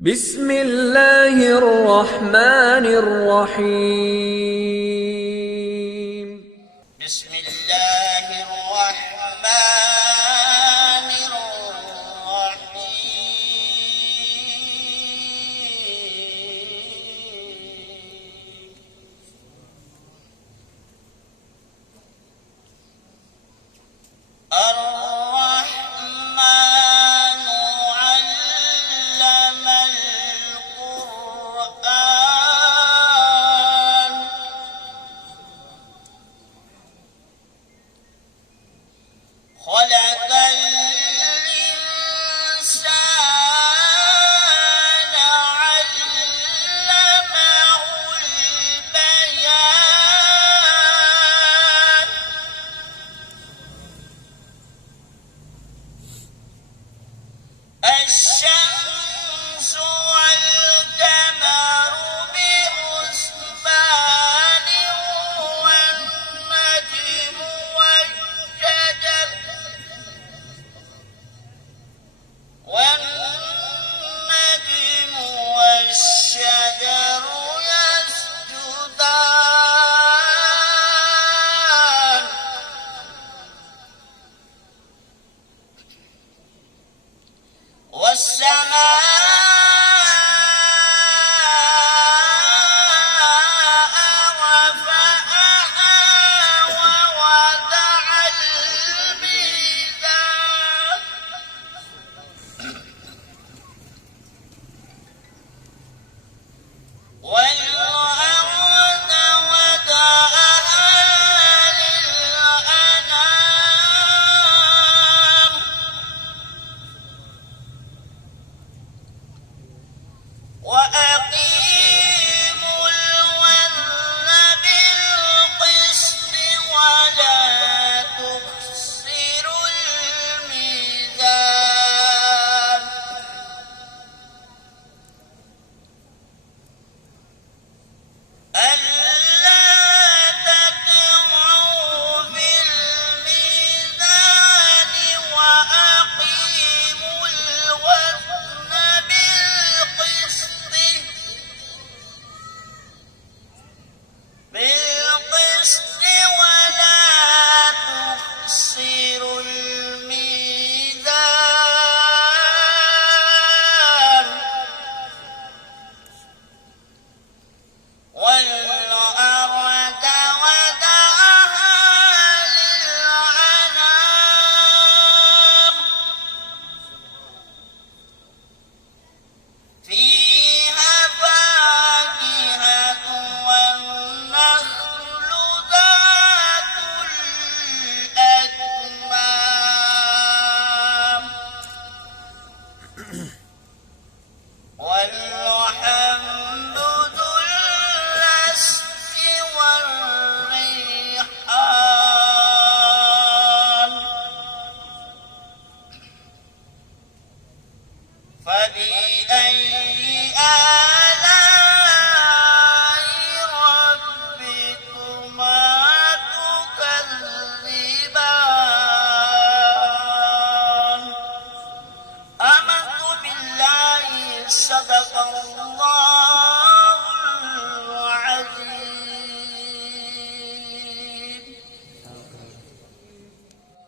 बिस्मिल्लाहिर रहमानिर रहीम। बिस्मिल्लाहिर रहमानिर रहीम।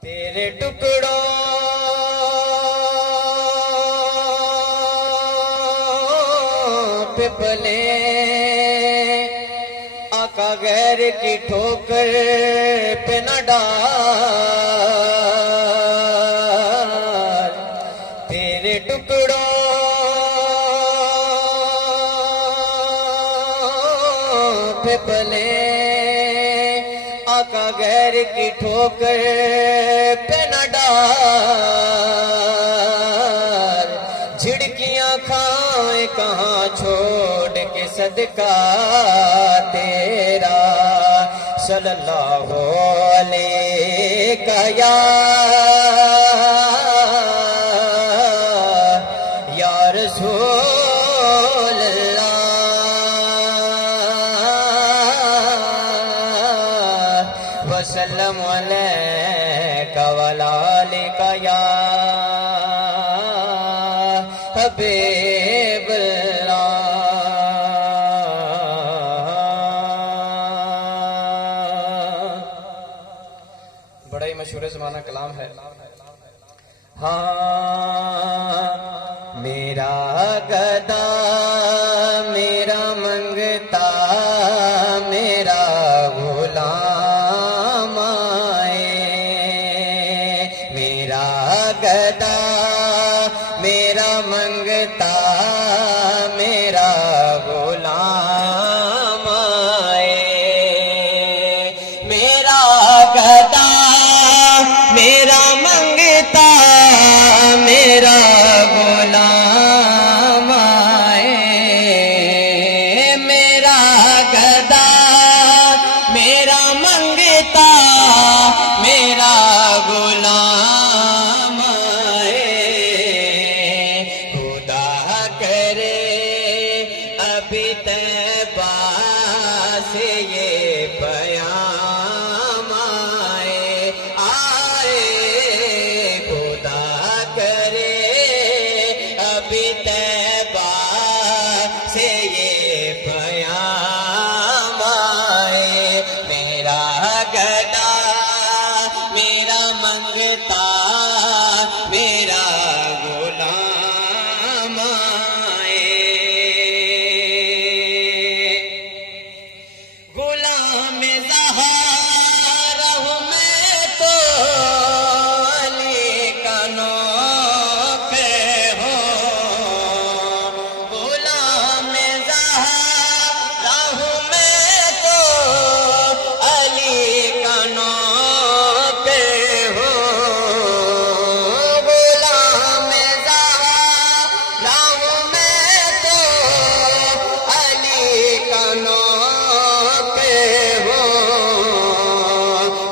तेरे टुकड़ों पे पले आका गैर की ठोकर पे न डाल। तेरे टुकड़ों पे पले आका गैर की ठोकर पे न डाल। झिड़कियां खाए कहाँ छोड़ के सदका तेरा सल्लल्लाहु अलैहि या रसूल अल्लाह वसल्लम अलैका वलालिका या हबीब पुराना कलाम है। हाँ, मेरा गदा मेरा मंगता मेरा गुलाम आए, मेरा गदा मेरा मंगता मेरा गुलाम आए, मेरा गदा मेरा मंगता मेरा गुलाम आए, मेरा गदा मेरा मंगता मेरा गुलाम आए, खुदा करे अभी तैबा से ये पैगाम आए, आए खुदा करे अभी तैबा से ये पैगाम आए, मेरा गदा मेरा मंगता मेरा गुलाम आए, गुलाम ज़हरा हूँ मैं तो अली का नौकर हूँ, गुलाम ज़हरा हूँ मैं तो अली का नौकर हूँ, गुलाम ज़हरा हूँ मैं तो अली का नौकर हूँ,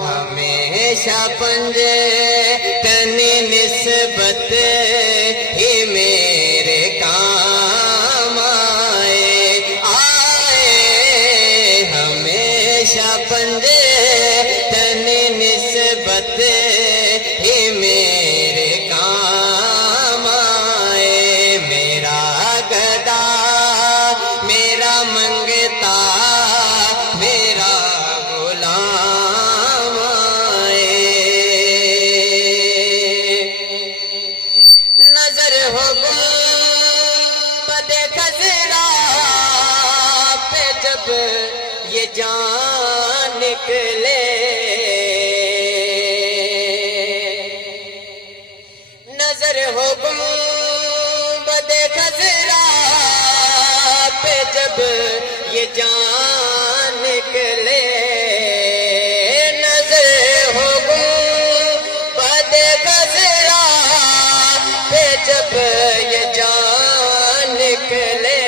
हमेशा पंजे तनी निस्बत ही मेरे काम आए, आए हमेशा पंजे तनी निस्बत ही मेरे काम आए, मेरा गदा मेरा मंगता मेरा गुलाम आए, नजर हो गुंबद खजरा पे जब ये जान निकले, नजर हो गुंबद खजरा पे जब ये जान निकले, नजर हो गुंबद खजरा पे जब ये जान निकले,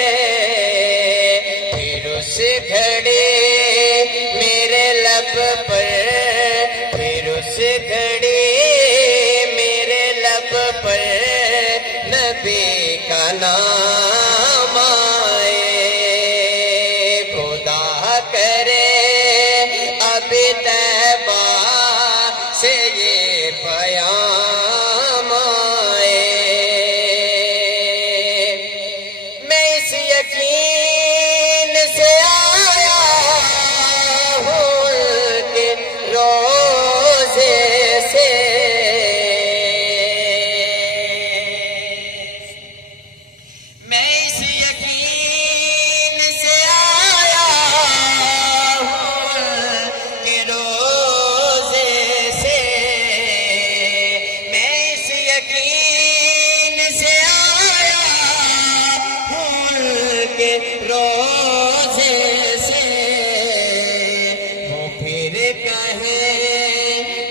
फिर उस घड़ी मेरे लब पर, फिर उस घड़ी मेरे लब पर नबी का नाम आए, खुदा करे अभी तैबा से ये पैगाम आए, मैं इस यकीन से आया हूँ कि रोज़े से, मैं इस यकीन से आया हूँ कि रोज़े से, मैं इस यकीन से आया हूँ कि रोज़े से, वो फिर कहे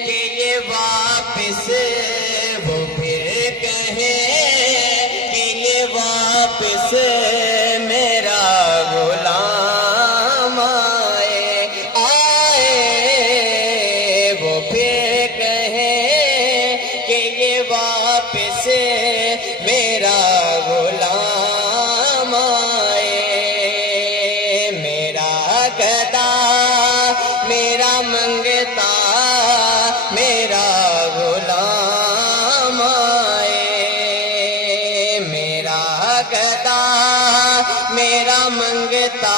कि ये वापिस, वो फिर कहे कि ये वापिस मेरा गुलाम आए, आए वो फिर कहे कि ये वापिस मेरा गुलाम आए, मेरा गदा मेरा मंगता मेरा गुलाम आए, मेरा गदा मेरा मंगता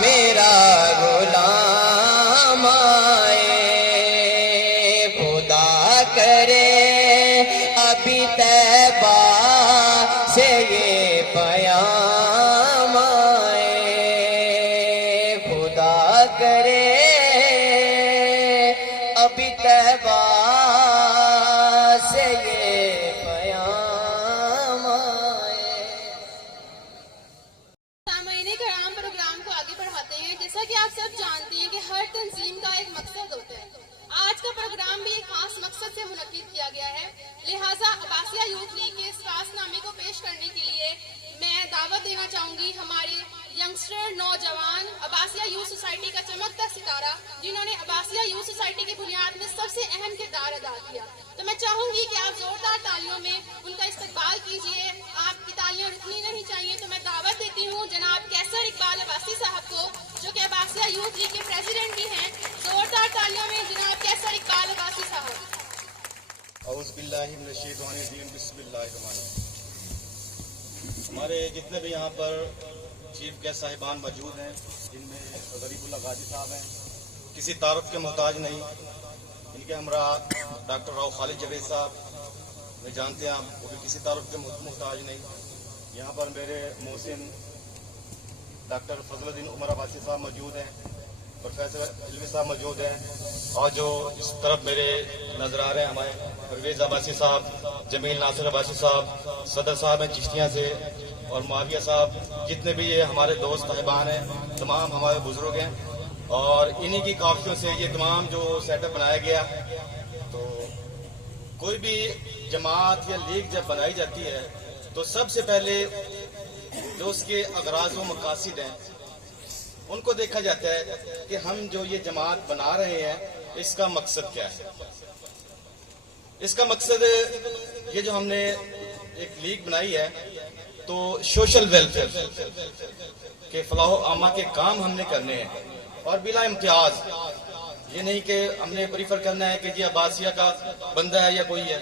मेरा गुलाम आए, खुदा पयाम आए, खुदा करे अभी तैबा से ये पयाम आए। सामईने कराम प्रोग्राम को आगे बढ़ाते हैं। जैसा कि आप सब जानते हैं कि हर तंजीम का एक मकसद होता है। आज का प्रोग्राम भी एक खास मकसद से मुनक्किद किया गया है। लिहाजा अब्बासिया यूथ लीग के इस खासनामे को पेश करने के लिए मैं दावत देना चाहूंगी हमारे यंगस्टर नौजवान अब्बासिया यूथ सोसाइटी का चमकता सितारा, जिन्होंने अब्बासिया यूथ सोसाइटी की बुनियाद में सबसे अहम किरदार अदा किया। तो मैं चाहूंगी कि आप जोरदार तालियों में उनका इस्तकबाल कीजिए। आपकी तालियां रुकनी नहीं चाहिए। तो मैं दावत देती हूँ जनाब कैसर इकबाल अब्बासी साहब को, जो कि अब्बासिया यूथ लीग के प्रेसिडेंट भी हैं। जोरदार तालियों में जनाब कैसर इकबाल अब्बासी साहब। औज़ुबिल्लाहिमिनश्शैतानिर्रजीम, बिस्मिल्लाहिर्रहमानिर्रहीम। हमारे जितने भी यहाँ पर चीफ गेस्ट साहिबान मौजूद हैं, जिनमें गरीबुल्लाह गाजी साहब हैं, किसी तारुफ के मोहताज नहीं। इनके हमरा डॉक्टर राव खालिद जवेद साहब, मैं जानते हैं आप, वो भी किसी तारुफ के मोहताज नहीं। यहाँ पर मेरे मोहसिन डॉक्टर फजलुद्दीन उमर अब्बासी साहब मौजूद हैं, प्रोफेसर इल्मी साहब मौजूद हैं, और जो इस तरफ मेरे नजर आ रहे हैं हमारे परवेज अब्बासी साहब, जमील नासिर अब्बासी साहब, सदर साहब हैं चिश्तियाँ से, और मुआविया साहब, जितने भी ये हमारे दोस्त साहिबान हैं, तमाम हमारे बुजुर्ग हैं, और इन्हीं की काफियों से ये तमाम जो सेटअप बनाया गया। तो कोई भी जमात या लीग जब बनाई जाती है तो सबसे पहले जो उसके अगराज व मकासिद हैं उनको देखा जाता है कि हम जो ये जमात बना रहे हैं इसका मकसद क्या है। इसका मकसद ये जो हमने एक लीग बनाई है तो सोशल वेलफेयर के फलाह आमा के काम हमने करने हैं, और बिला इम्तियाज। ये नहीं कि हमने प्रीफर करना है कि जी अब्बासिया का बंदा है या कोई है,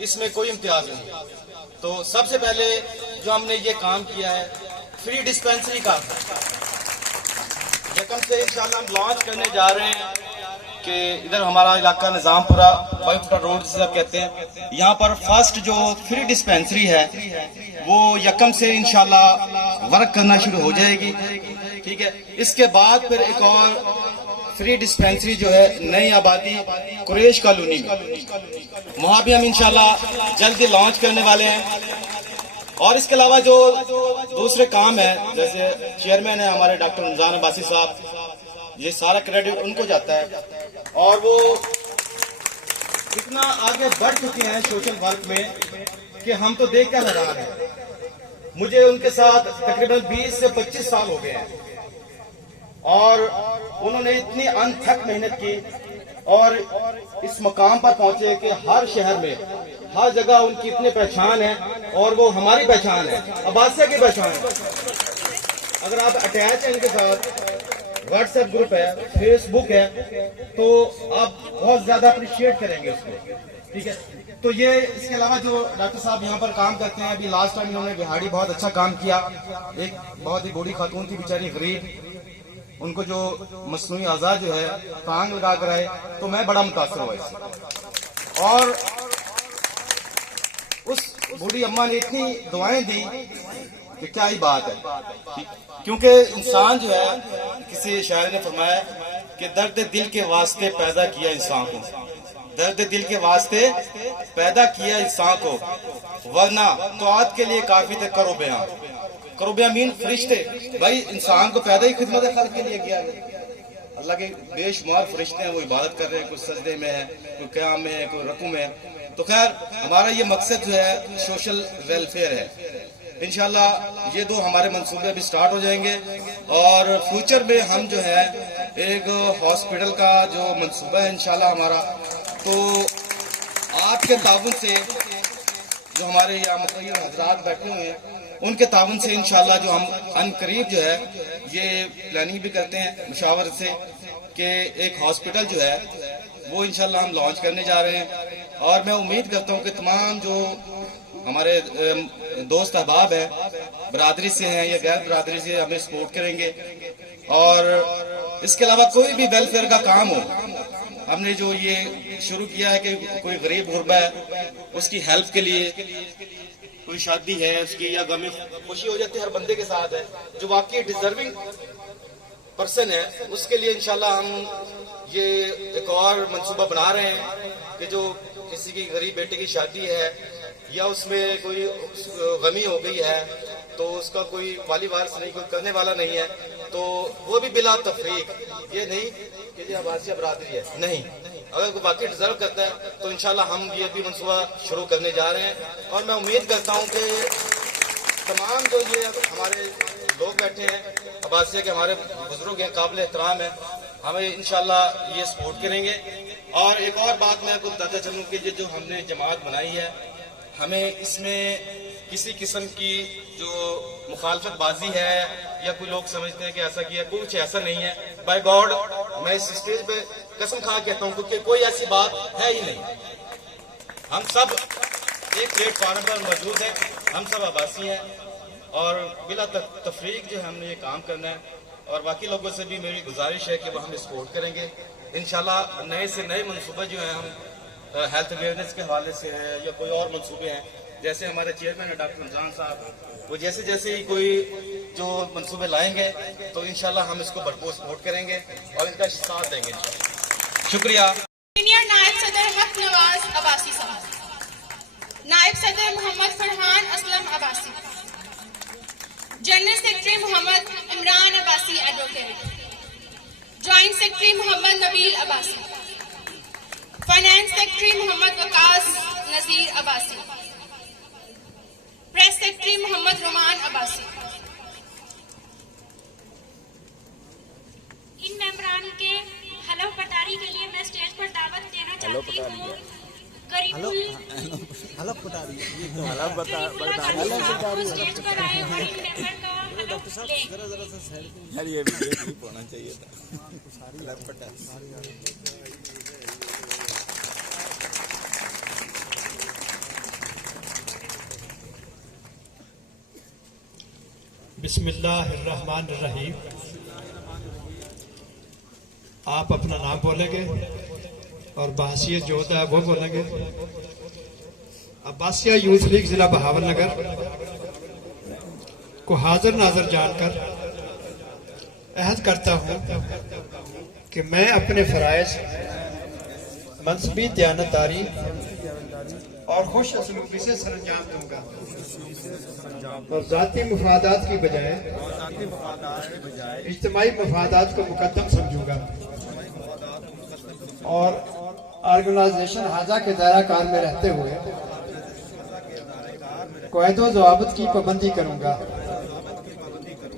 इसमें कोई इम्तियाज नहीं। तो सबसे पहले जो हमने ये काम किया है फ्री डिस्पेंसरी का, यकम से इंशाल्लाह हम लॉन्च करने जा रहे हैं कि इधर हमारा इलाका निजामपुरा बाईफुटा रोड जिसे कहते हैं, यहाँ पर फर्स्ट जो फ्री डिस्पेंसरी है वो यकम से इंशाल्लाह वर्क करना शुरू हो जाएगी। ठीक है, इसके बाद फिर एक और फ्री डिस्पेंसरी जो है नई आबादी कुरैश कॉलोनी में, वहां भी हम इंशाल्लाह जल्दी लॉन्च करने वाले हैं। और इसके अलावा जो दूसरे काम है, जैसे चेयरमैन है हमारे डॉक्टर रमजान अब्बासी साहब, ये सारा क्रेडिट उनको जाता है, और वो इतना आगे बढ़ चुके हैं सोशल वर्क में कि हम तो देख कर हैरान हैं। मुझे उनके साथ तकरीबन 20 से 25 साल हो गए हैं, और उन्होंने इतनी अनथक मेहनत की और इस मकाम पर पहुंचे कि हर शहर में हर जगह उनकी इतनी पहचान है, और वो हमारी पहचान है, अब्बासिया की पहचान है। अगर आप अटैच हैं इनके साथ, व्हाट्सएप ग्रुप है, फेसबुक है, तो आप बहुत ज्यादा अप्रिशिएट करेंगे उसको। ठीक है, तो ये इसके अलावा जो डॉक्टर साहब यहाँ पर काम करते हैं, अभी लास्ट टाइम इन्होंने बिहाड़ी बहुत अच्छा काम किया। एक बहुत ही बूढ़ी खातून थी बेचारी गरीब, उनको जो मसनूई आज़ा जो है टांग लगा कर आए, तो मैं बड़ा मुतासर हुआ इससे। और उस बूढ़ी अम्मा ने इतनी दुआएं दी कि क्या ही बात है। क्योंकि इंसान जो है, किसी शायर ने फरमाया कि दर्द दिल के वास्ते पैदा किया इंसान को, दर्द दिल के वास्ते पैदा किया इंसान को, वरना तो आज के लिए काफी थे करो बयां। करो बयां मीन फरिश्ते, भाई इंसान को पैदा ही खिदमत खल्क के लिए किया गया। अल्लाह के बेशुमार फरिश्ते हैं, वो इबादत कर रहे हैं, कोई सजदे में है, कोई क़याम में है, कोई रकू में है। तो खैर हमारा ये मकसद जो है सोशल वेलफेयर है। इंशाल्लाह ये दो हमारे मंसूबे अभी स्टार्ट हो जाएंगे, और फ्यूचर में हम जो है एक हॉस्पिटल का जो मंसूबा है इंशाल्लाह हमारा, तो आपके ताउन से जो हमारे यहाँ मुखर्रर हजरात बैठे हुए हैं उनके ताउन से इंशाल्लाह जो हम अनकरीब जो है ये प्लानिंग भी करते हैं मुशावरत से कि एक हॉस्पिटल जो है वो इंशाल्लाह हम लॉन्च करने जा रहे हैं। और मैं उम्मीद करता हूँ कि तमाम जो हमारे दोस्त अहबाब हैं, बरादरी से हैं या गैर बरादरी से, हमें सपोर्ट करेंगे। और इसके अलावा कोई भी वेलफेयर का काम हो, हमने जो ये शुरू किया है कि कोई गरीब गुरबा है उसकी हेल्प के लिए, कोई शादी है उसकी या गम खुशी हो जाती है, हर बंदे के साथ है। जो वाकई डिजर्विंग पर्सन है उसके लिए इंशाल्लाह हम ये एक और मंसूबा बना रहे हैं कि जो किसी की गरीब बेटे की शादी है या उसमें कोई गमी हो गई है तो उसका कोई वाली वारिस नहीं, कोई करने वाला नहीं है, तो वो भी बिला तफरीक, ये नहीं कि ये आवासिया बरादरी है, नहीं, अगर कोई वाकई डिजर्व करता है तो इंशाल्लाह हम ये भी मंसूबा शुरू करने जा रहे हैं। और मैं उम्मीद करता हूँ कि तमाम जो ये हमारे लोग बैठे हैं अब्बासिया के, हमारे बुजुर्ग हैं, काबिल एहतराम है, हमें इंशाल्लाह ये सपोर्ट करेंगे। और एक और बात मैं आपको बताता चलूँ कि जो हमने जमात बनाई है, हमें इसमें किसी किस्म की जो मुखालफतबाजी है या कोई लोग समझते हैं कि ऐसा किया, कुछ ऐसा नहीं है। बाय गॉड मैं इस स्टेज पे कसम खा कहता हूँ क्योंकि कोई ऐसी बात है ही नहीं। हम सब एक प्लेटफॉर्म पर मौजूद हैं, हम सब आबासी हैं और बिला तफरीक जो हमने ये काम करना है। और बाकी लोगों से भी मेरी गुजारिश है कि वो हमें सपोर्ट करेंगे। इंशाल्लाह नए से नए मनसूबे जो हैं हम हेल्थ अवेयरनेस के हवाले से हैं या कोई और मनसूबे हैं, जैसे हमारे चेयरमैन है डॉक्टर रमजान साहब, वो जैसे जैसे ही कोई जो मनसूबे लाएंगे तो इंशाल्लाह हम इसको भरपूर सपोर्ट करेंगे और इनका साथ देंगे। शुक्रिया। सीनियर नायब सदर हक नवाज अब्बासी साहब, नायब सदर Mohammad Farhan Aslam Abbasi, general secretary Mohammad Imran Abbasi advocate, joint secretary Mohammad Nabeel Abbasi, finance secretary Mohammad Waqas Nazir Abbasi, press secretary Mohammad Roman Abbasi. इन मेंबरान के हलफ पटारी के लिए मैं स्टेज पर दावत देना चाहती हूँ। स्टेज पर आए और इन मेंबर का हलफ लें। यार ये वीडियो क्लिप होना चाहिए था। बिस्मिल्लाहिर्रहमानिर्रहीम। आप अपना नाम बोलेंगे और बहसीयत जो होता है वो बोलेंगे। अब्बासिया यूथ लीग जिला बहावलनगर को हाजिर नाजर जानकर अहद करता हूँ कि मैं अपने फराइज, मनसबी दयानतदारी और खुश असलूबी से सरंजाम दूंगा और जाती मुफादात की बजाय इज्तिमाई मुफादात को मुकद्दम समझूंगा और ऑर्गेनाइजेशन हाजा के दायरा कार में रहते हुए कायदो ज़वाबित की पाबंदी करूंगा।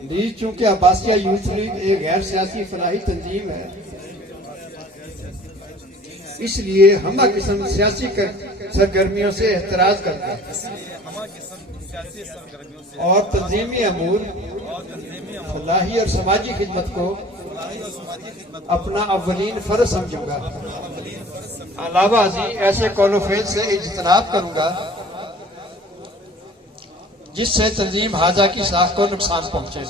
लीग चूंकि अब्बासिया यूथ लीग एक गैर सियासी फलाही तंजीम है, इसलिए हम किस्म सियासी सरगर्मियों से एहतराज करते हैं और तंजीमी अमूर, फलाही और समाजी खिदमत को अपना अव्वलीन फर्ज समझूंगा। अलावा ऐसे कौलोफेल से इज्तनाब करूंगा जिससे तंजीम हाजा की साख को नुकसान पहुंचे।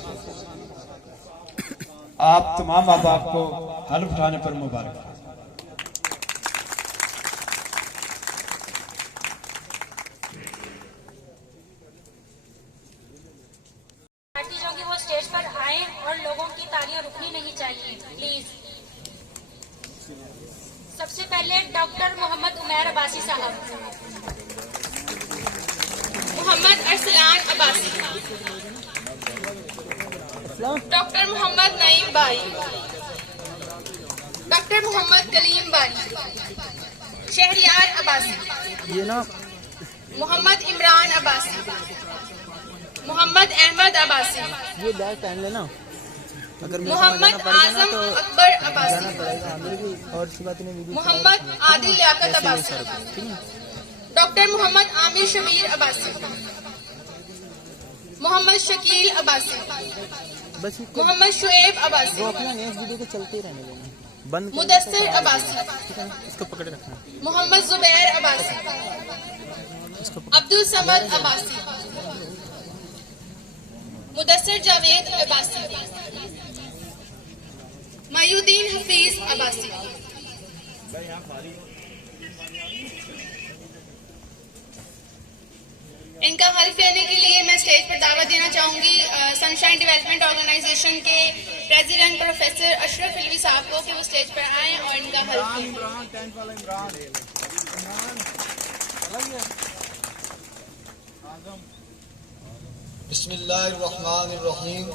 आप तमाम अहबाब को हल्फ उठाने पर मुबारक। जो कि वो स्टेज पर आए और लोगों की तालियां रुकनी नहीं चाहिए, प्लीज। सबसे पहले डॉक्टर मोहम्मद उमैर अब्बासी साहब, मोहम्मद अरसलान अब्बासी, डॉक्टर मोहम्मद नईम बारी, डॉक्टर मोहम्मद कलीम बारी, शहरियार अब्बासी, मोहम्मद इमरान अब्बासी, मोहम्मद अहमद अब्बासी, ये बैग पहन लेना, अगर मोहम्मद आजम अकबर अब्बासी, और बात नहीं, मोहम्मद आदिल लियाकत अब्बासी, डॉक्टर मोहम्मद आमिर शबीर अब्बासी, मोहम्मद शकील अब्बासी, मोहम्मद शुएब अब्बासी, वीडियो को चलते रहने देना, बंद मुदस्सिर अब्बासी, इसको पकड़े रखना, मोहम्मद जुबैर अब्बासी, अब्दुल समद अब्बासी, मुदस्सिर जावेद अब्बासी, मयूद्दीन हफीज अब्बासी। इनका हल्फ लेने के लिए मैं स्टेज पर दावत देना चाहूंगी सनशाइन डेवलपमेंट ऑर्गेनाइजेशन के प्रेसिडेंट प्रोफेसर अशरफ अलवी साहब को कि वो स्टेज पर आएं और इनका हल्फ लें। बिस्मिल्लाहिर्रहमानिर्रहीम।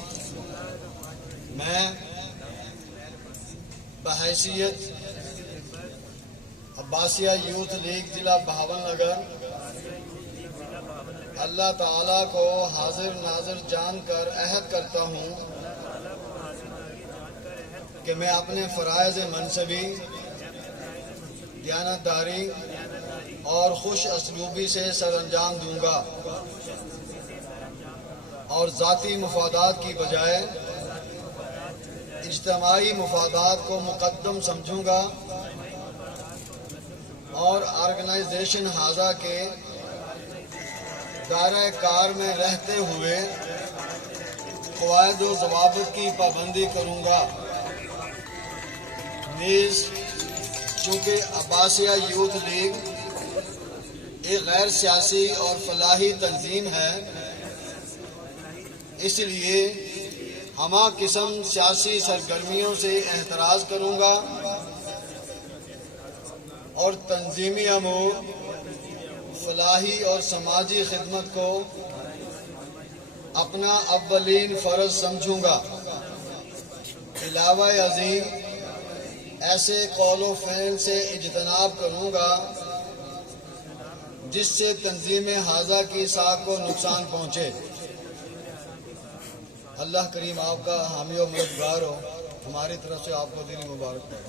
मैं बहैसियत अब्बासिया यूथ लीग जिला बहावन नगर अल्लाह ताला को हाजिर नाजिर जानकर अहद करता हूँ कि मैं अपने फ़राइज़ मनसबी, दयानतदारी और खुश असलूबी से सरअंजाम दूंगा और ज़ाती मुफादात की बजाय इज्तिमाई मुफादात को मुकद्दम समझूंगा और ऑर्गेनाइजेशन हाजा के दायरा कार में रहते हुए क़वायद व ज़वाबित की पाबंदी करूँगा। नीज़ चूँकि अब्बासिया यूथ लीग एक गैर सियासी और फलाही तंजीम है, इसलिए हमा किस्म सियासी सरगर्मियों से एहतराज करूँगा और तंजीमी अमूर, फलाही और समाजी खिदमत को अपना अव्वलीन फ़र्ज समझूंगा। इलावा अज़ीम ऐसे कौलो फ़ेल से इज्तनाब करूंगा जिससे तंजीम हाजा की साख को नुकसान पहुँचे। अल्लाह करीम आपका हामी और मददगार हो। हमारी तरफ से आपको दिन मुबारक हो।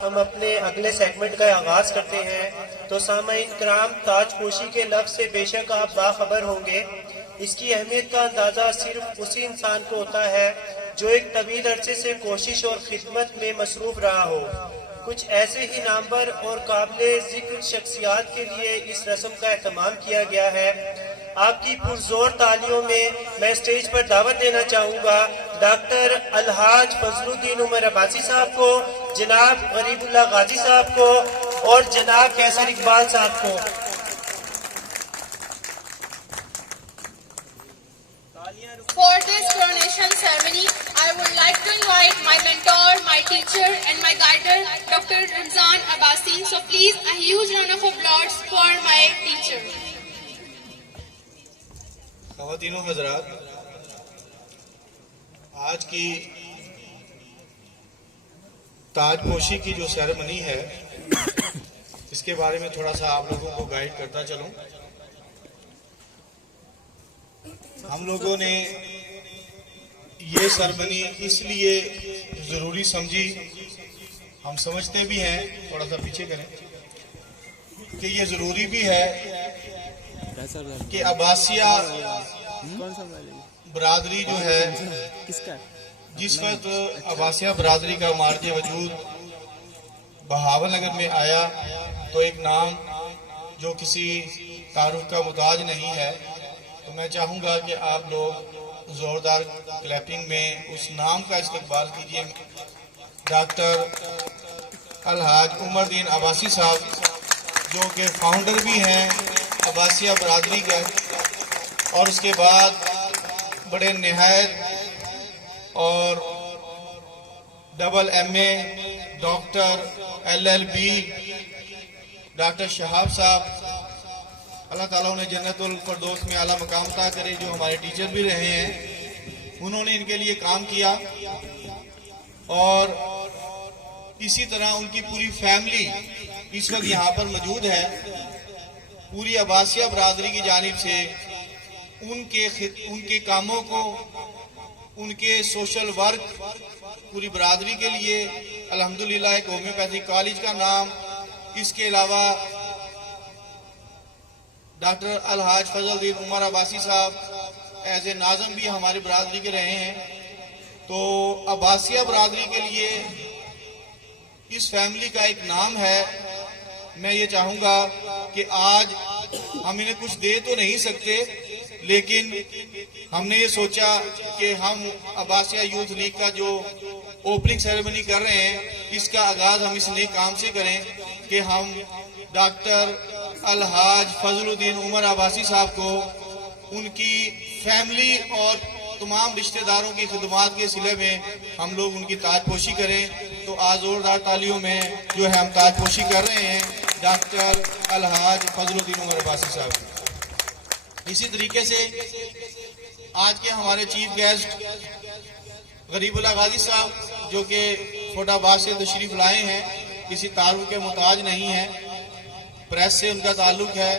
हम अपने अगले सेगमेंट का आगाज करते हैं। तो सामाईन कराम, ताजपोशी के लफ्ज से बेशक आप बाखबर होंगे। इसकी अहमियत का अंदाजा सिर्फ उसी इंसान को होता है जो एक तवील अरसे से कोशिश और खिदमत में मसरूफ रहा हो। कुछ ऐसे ही नामवर और काबिले जिक्र शख्सियात के लिए इस रस्म का एहतमाम किया गया है। आपकी पुरजोर तालियों में मैं स्टेज पर दावत देना चाहूँगा डॉक्टर अलहाज फजलुद्दीन उमर अब्बासी साहब को, जनाब गरीबुल्लाह गाजी साहब को और जनाब कैसर इकबाल साहब को। For this coronation ceremony, I would like to invite my mentor, my teacher and my guider, Dr. Ramzan Abbasi. So please, a huge round of applause for my teacher. ख़वातीनो हज़रात, आज की ताजपोशी की जो सेरेमनी है, इसके बारे में थोड़ा सा आप लोगों को गाइड करता चलूं। हम लोगों ने ये सेरेमनी इसलिए ज़रूरी समझी, हम समझते भी हैं, थोड़ा सा पीछे करें, कि ये ज़रूरी भी है कि अब्बासिया बरादरी जो है, जिस वक्त अब्बासिया बरादरी का मार्ज वजूद बहावन नगर में आया तो एक नाम जो किसी तारुफ का मुताज नहीं है, तो मैं चाहूँगा कि आप लोग ज़ोरदार क्लैपिंग में उस नाम का इस्तकबाल कीजिए। डॉक्टर अलहाज उमरदीन अब्बासी साहब, जो कि फाउंडर भी हैं अब्बासिया बरादरी का, और उसके बाद बड़े नहायत और double MA doctor LLB doctor Shahab साहब, अल्लाह ताला उन्हें जन्नतुल फरदौस में आला मकाम अता करे, जो हमारे टीचर भी रहे हैं। उन्होंने इनके लिए काम किया और इसी तरह उनकी पूरी फैमिली इस वक्त यहाँ पर मौजूद है। पूरी अब्बासिया बरादरी की जानिब से उनके कामों को, उनके सोशल वर्क पूरी बरादरी के लिए अल्हम्दुलिल्लाह एक होम्योपैथिक कॉलेज का नाम, इसके अलावा डॉक्टर अलहाज फजलुद्दीन उमर अब्बासी साहब एज ए नाज़म भी हमारी बरादरी के रहे हैं। तो अब्बासिया बरादरी के लिए इस फैमिली का एक नाम है। मैं ये चाहूँगा कि आज हम इन्हें कुछ दे तो नहीं सकते, लेकिन हमने ये सोचा कि हम अब्बासिया यूथ लीग का जो ओपनिंग सेरेमनी कर रहे हैं, इसका आगाज़ हम इस नए काम से करें कि हम डॉक्टर अलहाज फजलुद्दीन उमर अब्बासी साहब को उनकी फैमिली और तमाम रिश्तेदारों की खिदमत के सिले में हम लोग उनकी ताजपोशी करें। तो आज जोरदार तालियों में जो है हम ताजपोशी कर रहे हैं डॉक्टर अलहाज फजलुद्दीन उमर अब्बासी साहब। इसी तरीके से आज के हमारे चीफ गेस्ट गरीबुल्लाह गाजी साहब जो कि फैसलाबाद से तशरीफ लाए हैं, किसी तारुफ के मुताज नहीं है, प्रेस से उनका ताल्लुक है,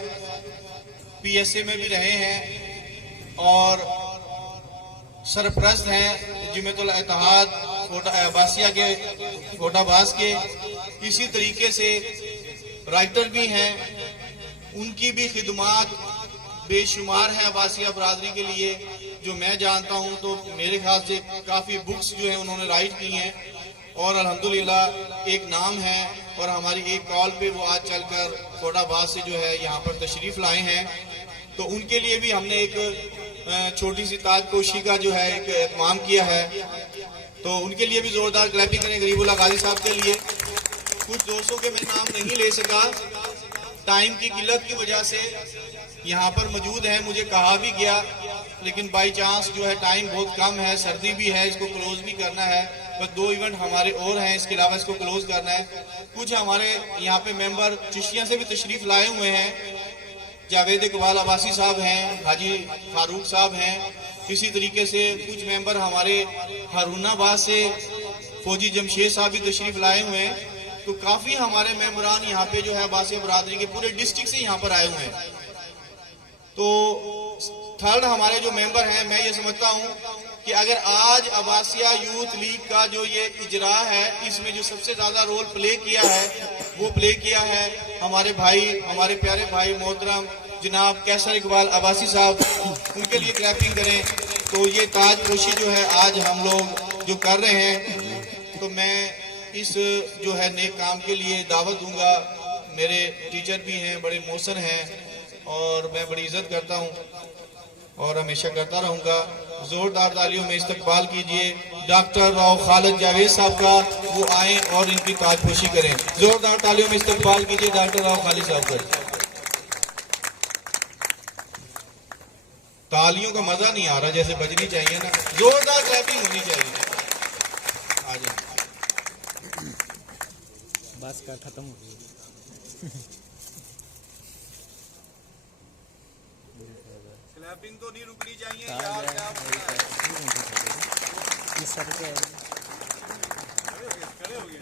PSA में भी रहे हैं और सरप्रस्त हैं जमीयतुल इत्तेहाद अब्बासिया के फैसलाबाद के। इसी तरीके से राइटर भी हैं, उनकी भी खिदमत बेशुमार है अब्बासिया बरादरी के लिए। जो मैं जानता हूं तो मेरे ख्याल से काफ़ी बुक्स जो है उन्होंने राइट की हैं और अल्हम्दुलिल्लाह एक नाम है। और हमारी एक कॉल पे वो आज चलकर फैसलाबाद से जो है यहाँ पर तशरीफ लाए हैं, तो उनके लिए भी हमने एक छोटी सी ताजपोशी का जो है एक एहतमाम किया है। तो उनके लिए भी जोरदार क्लैपिंग करें गरीबुल्लाह गाजी साहब के लिए। कुछ दोस्तों के मैं नाम नहीं ले सका, टाइम की किल्लत की वजह से यहाँ पर मौजूद है, मुझे कहा भी गया, लेकिन बाई चांस जो है टाइम बहुत कम है, सर्दी भी है, इसको क्लोज भी करना है। बस 2 इवेंट हमारे और हैं, इसके अलावा इसको क्लोज करना है। कुछ हमारे यहाँ पे मेंबर चिश्तिया से भी तशरीफ लाए हुए हैं, जावेद इकबाल अब्बासी साहब हैं, हाजी फारूक साहब हैं। इसी तरीके से कुछ मेंबर हमारे हारूनाबाद से फौजी जमशेद साहब भी तशरीफ लाए हुए हैं। तो काफ़ी हमारे मेंबरान यहाँ पे जो है अब्बासिया बरादरी के पूरे डिस्ट्रिक्ट से यहाँ पर आए हुए हैं। तो थर्ड हमारे जो मेंबर हैं, मैं ये समझता हूँ कि अगर आज अब्बासिया यूथ लीग का जो ये इजरा है, इसमें जो सबसे ज़्यादा रोल प्ले किया है वो प्ले किया है हमारे भाई, हमारे प्यारे भाई मोहतरम जनाब कैसर इकबाल अब्बासी साहब। उनके लिए क्लैपिंग करें। तो ये ताजपोशी जो है आज हम लोग जो कर रहे हैं, तो मैं इस जो है नेक काम के लिए दावत दूंगा। मेरे टीचर भी हैं, बड़े मोहसन हैं और मैं बड़ी इज्जत करता हूं और हमेशा करता रहूंगा। जोरदार तालियों में इस्तकबाल कीजिए डॉक्टर राव खालिद जावेद साहब का, वो आए और इनकी ताजपोशी करें। जोरदार तालियों में इस्तकबाल कीजिए डॉक्टर राव खालिद साहब का। तालियों का मजा नहीं आ रहा जैसे बजनी चाहिए ना, जोरदार क्लैपिंग होनी चाहिए। आ जाए बस का खत्म हो गया। क्लैपिंग तो नहीं रुकनी चाहिए यार, क्या इस सर के खड़े हो गए।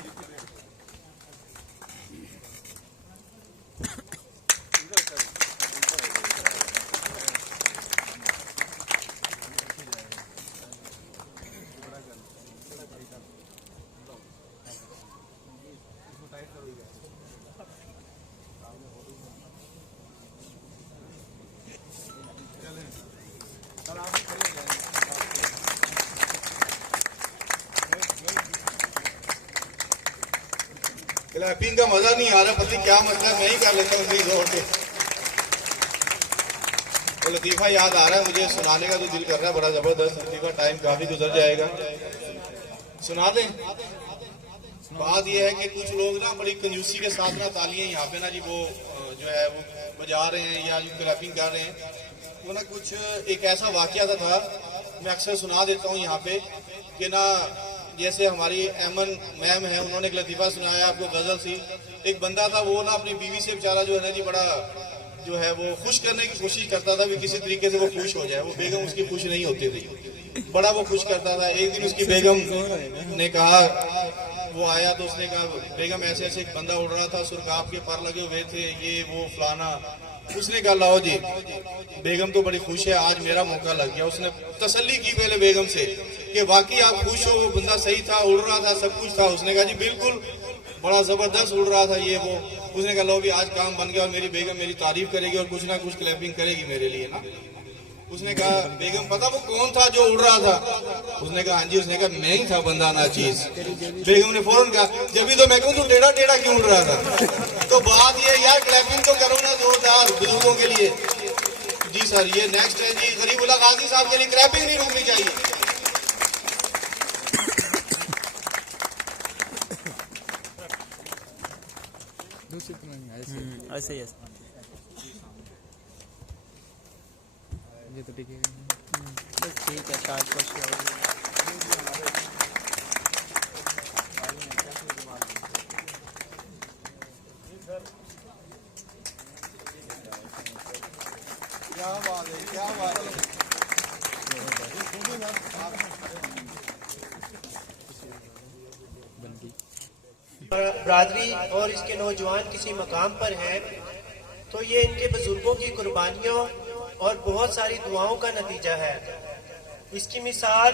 क्लैपिंग का मजा नहीं आ रहा, पता क्या मतलब, मैं ही कर लेता हूँ जोर के। वो लतीफ़ा याद आ रहा है मुझे, सुनाने का तो दिल कर रहा है बड़ा जबरदस्त लतीफ़ा। टाइम काफी गुजर जाएगा, सुना दें। बात यह है कि कुछ लोग ना बड़ी कंजूसी के साथ ना तालियां यहाँ पे ना जी वो जो है वो बजा रहे हैं या जो क्लैपिंग कर रहे हैं। वो ना कुछ एक ऐसा वाकया था, मैं अक्सर सुना देता हूँ यहाँ पे कि ना, जैसे हमारी अमन मैम है, उन्होंने एक लतीफ़ा सुनाया आपको गजल सी। एक बंदा था वो ना अपनी बीवी से बेचारा जो है ना जी बड़ा जो है वो खुश करने की कोशिश करता था कि किसी तरीके से वो खुश हो जाए। वो बेगम उसकी खुश नहीं होती थी, बड़ा वो खुश करता था। एक दिन उसकी बेगम ने कहा, वो आया तो उसने कहा बेगम ऐसे ऐसे एक बंदा उड़ रहा था, सुरकाब के पर लगे हुए थे, ये वो फलाना। उसने कहा लाओ जी, बेगम तो बड़ी खुश है, आज मेरा मौका लग गया। उसने तसल्ली की पहले बेगम से कि वाकई आप खुश हो, वो बंदा सही था, उड़ रहा था, सब कुछ था। उसने कहा जी बिल्कुल, बड़ा जबरदस्त उड़ रहा था ये वो। उसने कहा लो भी आज काम बन गया और मेरी बेगम मेरी तारीफ करेगी और कुछ ना कुछ क्लैपिंग करेगी मेरे लिए ना। उसने कहा बेगम पता वो कौन था जो उड़ रहा था? उसने कहा हाँ जी। उसने कहा मैं ही था बंदा ना चीज। बेगम ने फौरन कहा जब भी तो मैं कहूँ तू टेढ़ा टेढ़ा क्यों उड़ रहा था? तो बात ये यार क्लैपिंग तो करो ना जोरदार बुजुर्गों के लिए। जी सर, ये नेक्स्ट है जी गरीबुल्लाह गाजी साहब के लिए क्लैपिंग नहीं रुकनी चाहिए। ऐसे ही ये तो दिखेगा। बस ठीक है, ताज पोशी क्या बात है, क्या बात है। बरादरी और इसके नौजवान किसी मकाम पर हैं तो ये इनके बुजुर्गों की कुर्बानियों और बहुत सारी दुआओं का नतीजा है। इसकी मिसाल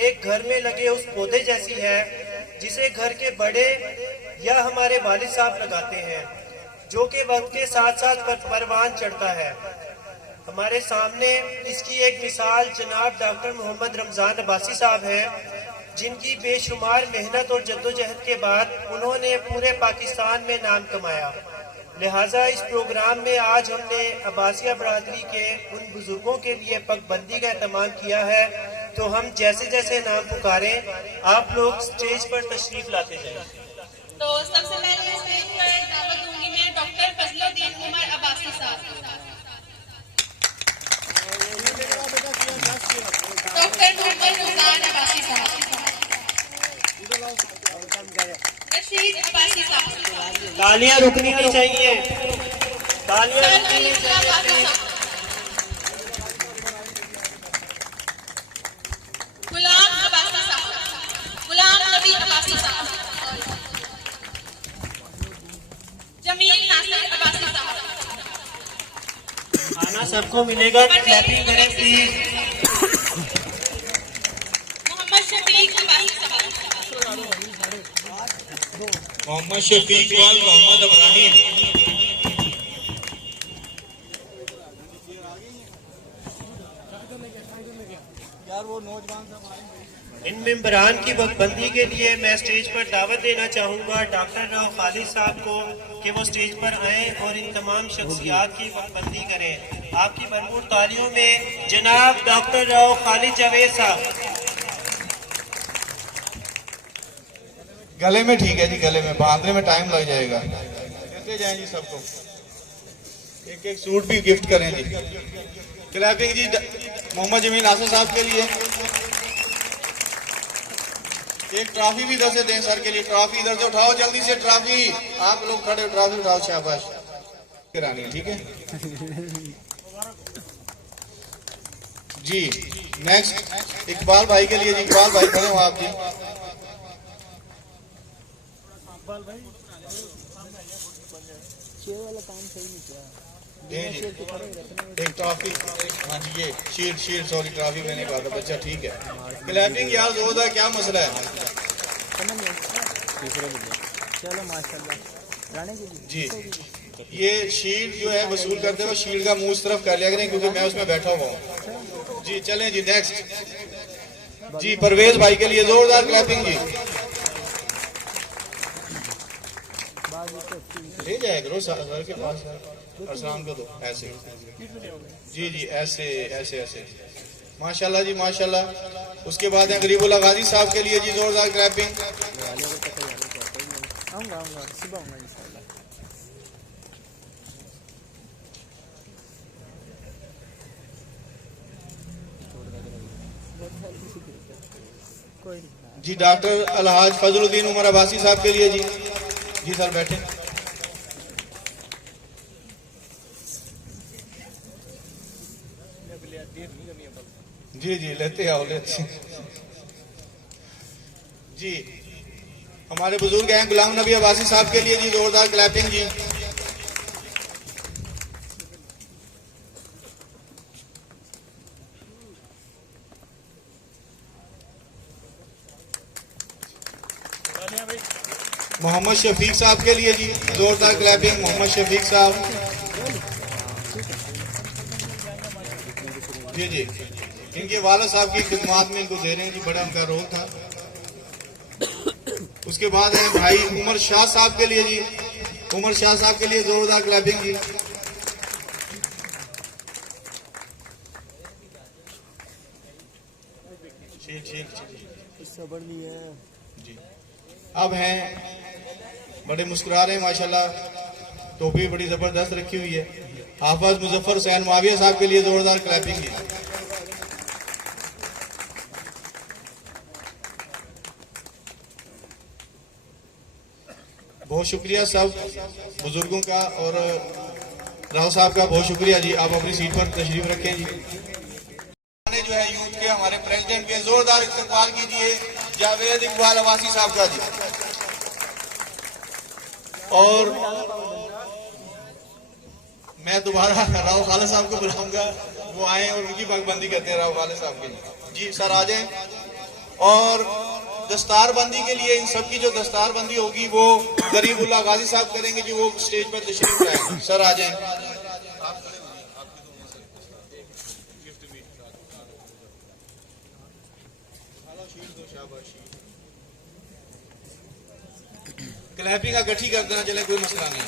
एक घर में लगे उस पौधे जैसी है जिसे घर के बड़े या हमारे वालिद साहब लगाते हैं, जो कि वक्त के साथ साथ परवान चढ़ता है। हमारे सामने इसकी एक मिसाल जनाब डॉक्टर मोहम्मद रमजान अब्बासी साहब हैं, जिनकी बेशुमार मेहनत और जद्दोजहद के बाद उन्होंने पूरे पाकिस्तान में नाम कमाया। लिहाजा इस प्रोग्राम में आज हमने अब्बासिया बरादरी के उन बुजुर्गों के लिए पगबंदी का एहतमाम किया है। तो हम जैसे जैसे नाम पुकारें आप लोग स्टेज पर तशरीफ लाते जाएं। तो सबसे पहले स्टेज पर दावत दूंगी मैं डॉक्टर फजलुद्दीन उमर अब्बासी साहब, डॉक्टर मोहम्मद रमजान अब्बासी साहब, रशीद अब्बासी साहब। तालियां रुकनी नहीं चाहिए, तालियां रुकनी नहीं चाहिए। गुलाम अब्बासी साहब, गुलाम नबी अब्बासी साहब, जमील नासिर अब्बासी साहब। खाना सबको मिलेगा, क्लैपिंग करें प्लीज। मोहम्मद शफीक अब्बासी साहब, मोहम्मद शफीक वाल मोहम्मद इब्राहिम। यार वो नौजवान इन मेंबरान की वक्तबंदी के लिए मैं स्टेज पर दावत देना चाहूँगा डॉक्टर राव खालिद साहब को कि वो स्टेज पर आएं और इन तमाम शख्सियात की वक्तबंदी करें। आपकी भरपूर तालियों में जनाब डॉक्टर राव खालिद जावेद साहब। गले में ठीक है जी, गले में बांधने में टाइम लग जाएगा। देते जाएं जी सबको, एक एक सूट भी गिफ्ट करें जी। क्लैपिंग जी मोहम्मद जमील नासिर साहब के लिए। एक ट्रॉफी भी इधर से दें सर के लिए, ट्रॉफी इधर से उठाओ जल्दी से, ट्रॉफी आप लोग खड़े, ट्रॉफी उठाओ, शाबाश करानी है, ठीक है जी। नेक्स्ट इकबाल भाई के लिए जी, इकबाल भाई खड़े हो आप जी। जी एक ट्रॉफी, हाँ जी ये शीट सॉरी ट्रॉफी मैंने कहा था, बच्चा ठीक है। क्लैपिंग यार जोरदार, क्या मसला है चलो माशाल्लाह राणे जी। ये शीट जो है वसूल करते हुए शीट का मुंह इस तरफ कर लिया करें क्योंकि मैं उसमें बैठा हुआ हूँ जी। चलें जी नेक्स्ट जी, परवेज भाई के लिए जोरदार क्लैपिंग जी। ले जाए करो सर के पास, अस्सलाम को दो ऐसे जी जी, ऐसे ऐसे ऐसे, माशाल्लाह जी माशाल्लाह। उसके बाद है गरीबुल्लाह गाजी साहब के लिए जी जोरदार क्लैपिंग। आऊंगा सुबह आऊंगा इंशाल्लाह। जी डॉक्टर अलहाज फजलुद्दीन उमर अब्बासी साहब के लिए जी। जी सर बैठे। जी जी लेते आओ लेते जी। हमारे बुजुर्ग हैं गुलाम नबी अब्बासी साहब के लिए जी जोरदार क्लैपिंग जी। मोहम्मद शफीक साहब के लिए जी जोरदार क्लैपिंग। मोहम्मद शफीक साहब जी जी, इनके वाला साहब की खिदमत में इनको दे रहे हैं जी, बड़ा उनका रोल था। उसके बाद है भाई उमर शाह साहब के लिए जी। उमर शाह साहब के लिए जोरदार क्लैपिंग जी। जी अब हैं बड़े मुस्कुरा रहे हैं माशाल्लाह, टोपी बड़ी जबरदस्त रखी हुई है। हाफिज मुजफ्फर हुसैन मुआविया साहब के लिए जोरदार क्लैपिंग की। बहुत शुक्रिया सब बुजुर्गों का और राव साहब का बहुत शुक्रिया जी। आप अपनी सीट पर तशरीफ रखें जी। जो है यूथ के हमारे प्रेसिडेंट के जोरदार इस्तकबाल कीजिए जावेद इकबाल अब्बासी साहब का जी। और मैं दोबारा राव खालिद साहब को बुलाऊंगा, वो आए और उनकी पाकबंदी करते हैं राव खालिद साहब के लिए जी। सर आ जाएं। और दस्तारबंदी के लिए इन सब की जो दस्तारबंदी होगी वो गरीबुल्लाह गाजी साहब करेंगे जी, वो स्टेज पर तशरीफ लाएं। सर आ जाएं। क्लैपिंग का गठी कर देना चले, कोई मसला नहीं।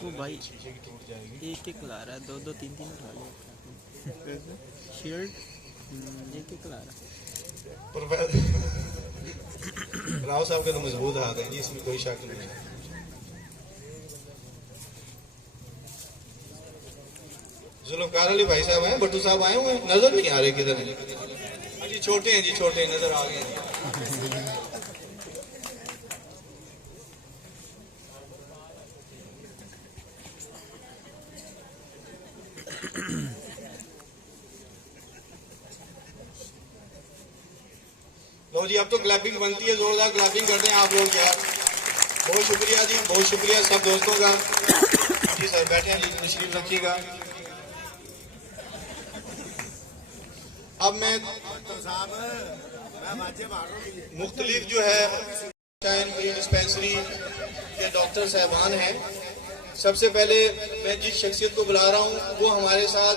वो भाई एक एक ला रहा है, दो दो तीन तीन उठा लो। शील्ड एक एक ला रहा है। राव साहब के तो मजबूत हाथ है जी, इसमें कोई शक नहीं। जुल्फकार अली भाई साहब हैं, भट्टू साहब आए हुए हैं, नजर नहीं आ रहे किधर हैं जी। छोटे हैं जी, छोटे हैं, नजर आ गए हैं। लो जी, अब तो क्लैपिंग बनती है, जोरदार क्लैपिंग करते हैं आप लोग यार। बहुत शुक्रिया जी, बहुत शुक्रिया सब दोस्तों का जी। सर बैठे हैं जी, तशरीफ रखिएगा। अब मैं मुख्तलिफ जो है डिस्पेंसरी के डॉक्टर साहबान हैं। सबसे पहले मैं जिस शख्सियत को बुला रहा हूँ वो हमारे साथ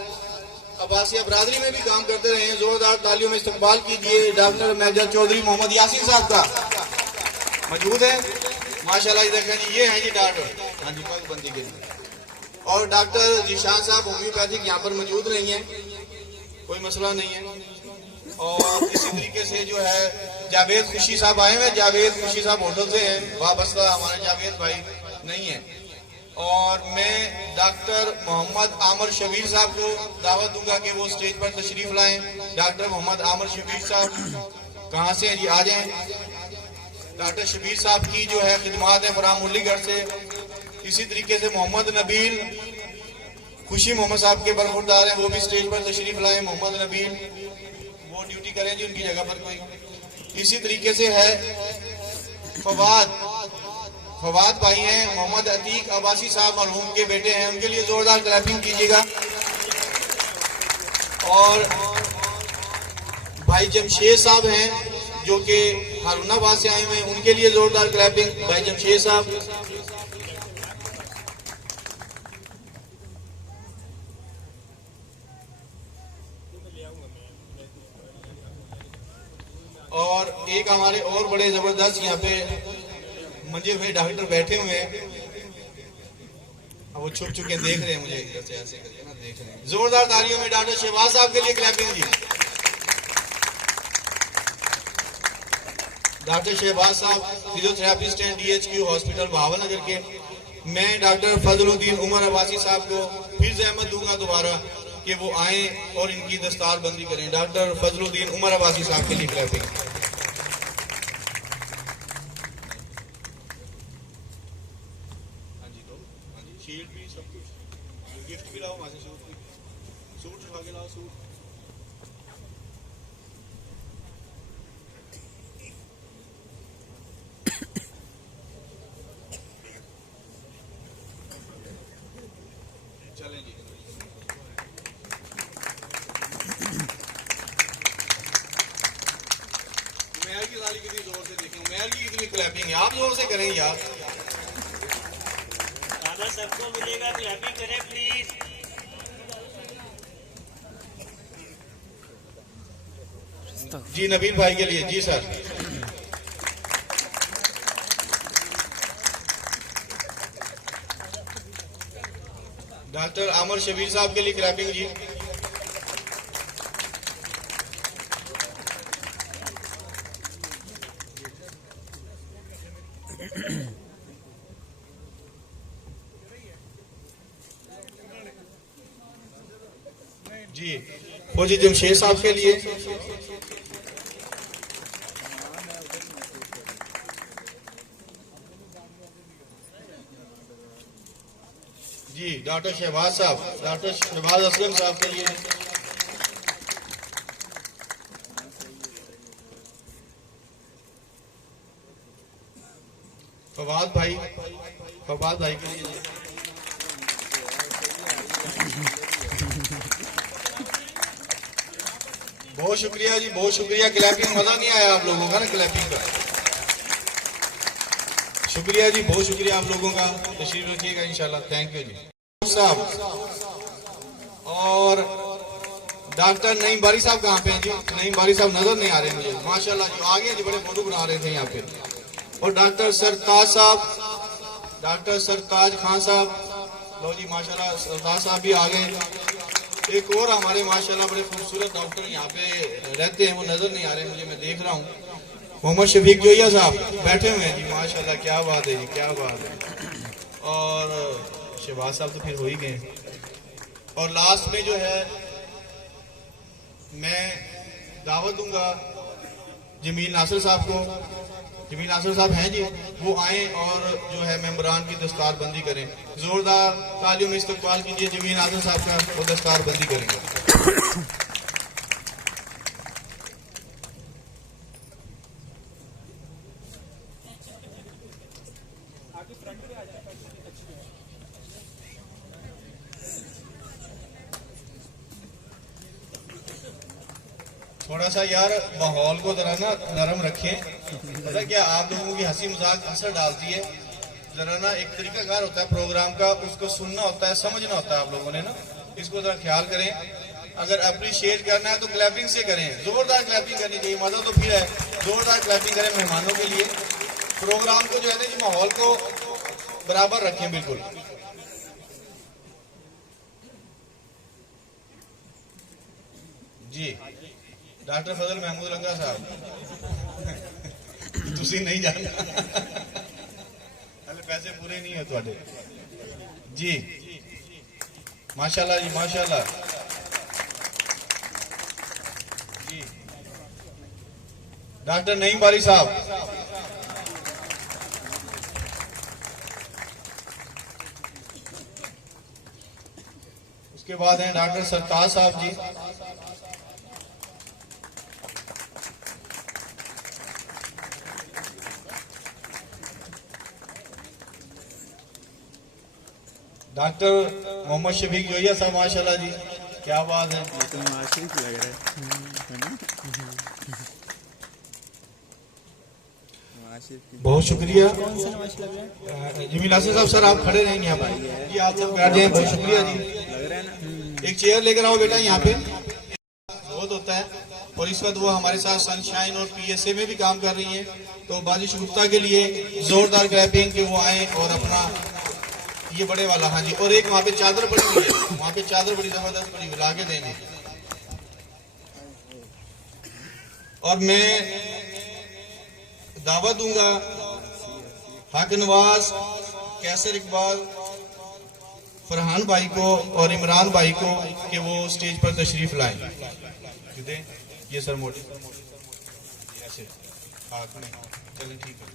अब्बासिया बरादरी में भी काम करते रहे हैं। जोरदार तालियों में इस्तकबाल कीजिए डॉक्टर मेजर चौधरी मोहम्मद यासीन साहब का। मौजूद है माशाल्लाह, देखें जी, ये हैं जी डॉक्टर, हाँ जी, पाकबंदी के लिए। और डॉक्टर जीशान साहब होम्योपैथिक यहाँ पर मौजूद नहीं है, कोई मसला नहीं है। और इसी तरीके से जो है जावेद खुशी साहब आए हुए हैं। जावेद खुशी साहब होटल से हैं, वाबस्ता हमारे जावेद भाई नहीं है। और मैं डॉक्टर मोहम्मद आमर शबीर साहब को दावत दूंगा कि वो स्टेज पर तशरीफ लाएं। डॉक्टर मोहम्मद आमर शबीर साहब कहाँ से हैं जी, आ जाएं। डॉक्टर शबीर साहब की जो है खिदमात है फराम मुरलीगढ़ से। इसी तरीके से मोहम्मद नबील खुशी मोहम्मद साहब के बरखुरदार हैं, वो भी स्टेज पर तशरीफ लाएं। मोहम्मद नबील वो ड्यूटी करें जी उनकी जगह पर कोई। इसी तरीके से है फवाद भाई हैं, मोहम्मद अतीक अब्बासी साहब मरहूम के बेटे हैं, उनके लिए जोरदार क्लैपिंग कीजिएगा। और भाई जमशेद साहब हैं जो कि हारूनाबाद से आए हुए हैं, उनके लिए जोरदार क्लैपिंग। भाई जमशेद साहब। और एक हमारे और बड़े जबरदस्त यहाँ पे मंजे हुए डॉक्टर बैठे हुए हैं, अब वो छुप चुके देख रहे हैं मुझे, ऐसे करके ना देख रहे हैं। जोरदार तालियों में डॉक्टर शहबाज साहब के लिए क्लैपिंग जी। डॉक्टर शहबाज साहब फिजियोथेरेपिस्ट हैं DHQ हॉस्पिटल भावनगर के। मैं डॉक्टर फजलुद्दीन उमर अब्बासी साहब को फिर जहमत दूंगा दोबारा कि वो आए और इनकी दस्तारबंदी करें। डॉक्टर फजलुद्दीन उमर अब्बासी साहब के लिए क्लैपिंग। शील्ड भी सब कुछ, गिफ्ट भी लाओ वहां से, सूट उठा के लाओ, सूट। चलें जी। मेयर की ताली कितनी जोर से देखें, मेयर की कितनी क्लैपिंग है, आप जोर से करें यार। सबको मिलेगा, क्लैपिंग करें प्लीज। जी नबील भाई के लिए जी सर। डॉक्टर आमर शबीर साहब के लिए क्लैपिंग जी। जी फौजी जमशेद साहब के लिए। जी डॉक्टर शहबाज साहब, डॉक्टर शहबाज असलम साहब के लिए। फवाद भाई के लिए। बहुत शुक्रिया जी, बहुत शुक्रिया। क्लैपिंग मजा नहीं आया आप लोगों का ना, क्लैपिंग का शुक्रिया जी, बहुत शुक्रिया आप लोगों का। तशरीफ रखिएगा इंशाल्लाह। थैंक यू जी साहब। और डॉक्टर नईम बारी साहब कहाँ पे हैं जी? नईम बारी साहब नजर नहीं आ रहे मुझे माशाल्लाह जी, आगे जी बड़े फोटो बना रहे थे यहाँ पे। और डॉक्टर सरताज साहब, डॉक्टर सरताज खान साहब, लो जी माशाल्लाह सरताज साहब भी आ गए। एक और हमारे माशाल्लाह बड़े खूबसूरत डॉक्टर यहाँ पे रहते हैं, वो नजर नहीं आ रहे मुझे, मैं देख रहा हूँ। मोहम्मद शफीक जोइया साहब बैठे हुए हैं जी माशाल्लाह, क्या बात है जी, क्या बात है। और शहबाज साहब तो फिर हो ही गए। और लास्ट में जो है मैं दावत दूंगा जमील नासिर साहब को। जमील नासिर साहब हैं जी, वो आए और जो है मेंबरान की दस्तार बंदी करें। जोरदार तालियों में इस्तकबाल कीजिए जमील नासिर साहब का, वो दस्तार बंदी करेंगे। थोड़ा सा यार माहौल को जरा ना नरम रखें। पता क्या, आप लोगों की हंसी मजाक असर डालती है। जरा ना एक तरीकाकार होता है प्रोग्राम का, उसको सुनना होता है, समझना होता है आप लोगों ने ना, इसको जरा ख्याल करें। अगर अप्रिशिएट करना है तो क्लैपिंग से करें, जोरदार क्लैपिंग करनी चाहिए। मजा तो फिर है, जोरदार क्लैपिंग करें मेहमानों के लिए। प्रोग्राम को जो है ना जी माहौल को बराबर रखें बिल्कुल। जी डॉक्टर फजल महमूद लंगा साहब तुसी नहीं जाना हले पैसे पूरे नहीं है तुहाडे जी। माशाल्लाह जी माशाल्लाह जी। डॉक्टर नईम बारी साहब, उसके बाद हैं डॉक्टर सरताज साहब जी। डॉक्टर मोहम्मद शफीक जोइया साहब माशाल्लाह जी, क्या बात है। ये तो माशिक लग रहा है ना? बहुत शुक्रिया। कौन सा नवाज लग रहा है? जमील नासिर साहब सर आप खड़े रहेंगे यहाँ पर जी, आप सब बैठ जाए। बहुत शुक्रिया जी। लग रहा है ना? एक चेयर लेकर आओ बेटा यहाँ पे, बहुत होता है। और इस वक्त वो हमारे साथ सनशाइन और पीएसए में भी काम कर रही है। तो बाजिश गुप्ता के लिए जोरदार क्लैपिंग कि वो आए और अपना ये बड़े वाला। हाँ जी। और एक वहाँ पे चादर पड़ी हुई है, वहाँ पे चादर बड़ी जबरदस्त पड़ी हुई, लाके देंगे। और मैं दावत दूंगा हक नवाज, कैसर इकबाल, फरहान भाई को और इमरान भाई को कि वो स्टेज पर तशरीफ लाएं। ये सर मोटी ऐसे हाथ में चलें, ठीक है।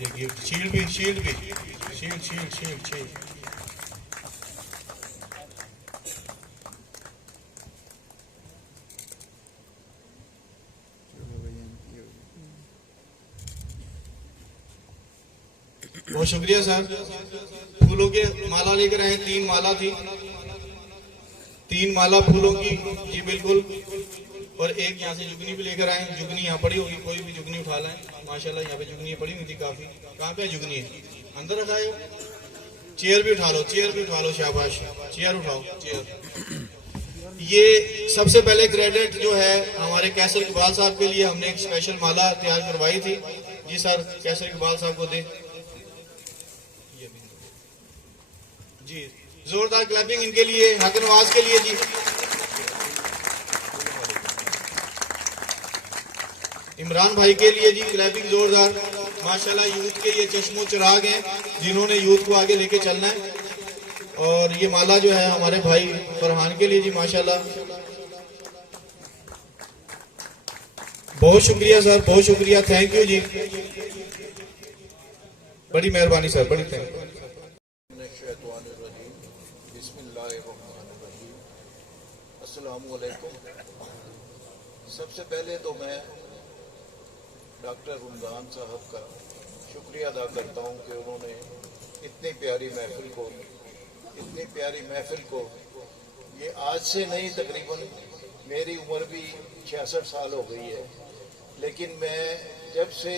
ये गिफ्ट शील्ड भी शील्ड बहुत शुक्रिया सर। फूलों के माला लेकर आए, 3 माला थी, 3 माला फूलों की जी बिल्कुल। और एक यहाँ से जुगनी भी लेकर आए, जुगनी यहाँ पड़ी होगी, कोई भी जुगनी उठा लाए। माशाल्लाह यहाँ पे जुगनी पड़ी हुई थी काफी। कहाँ पे जुगनी है? अंदर रखाए। चेयर भी उठा लो, चेयर भी उठा लो, शाबाश, चेयर उठाओ, चेयर। ये सबसे पहले क्रेडिट जो है हमारे कैसर इकबाल साहब के लिए, हमने एक स्पेशल माला तैयार करवाई थी जी सर। कैसर इकबाल साहब को दे जी, जोरदार क्लैपिंग इनके लिए, हक नवाज के लिए जी। इमरान भाई के लिए जी क्लैपिंग जोरदार। माशाल्लाह यूथ के ये चश्मो चिराग हैं जिन्होंने यूथ को आगे लेके चलना है। और ये माला जो है हमारे भाई फरहान के लिए जी माशाल्लाह। बहुत शुक्रिया सर, बहुत शुक्रिया, थैंक यू जी, बड़ी मेहरबानी सर, बड़ी थैंक यू। अस्सलामुअलैकुम। सबसे पहले तो मैं डॉक्टर रमजान साहब का शुक्रिया अदा करता हूं कि उन्होंने इतनी प्यारी महफिल को ये आज से नहीं, तकरीबन मेरी उम्र भी 66 साल हो गई है, लेकिन मैं जब से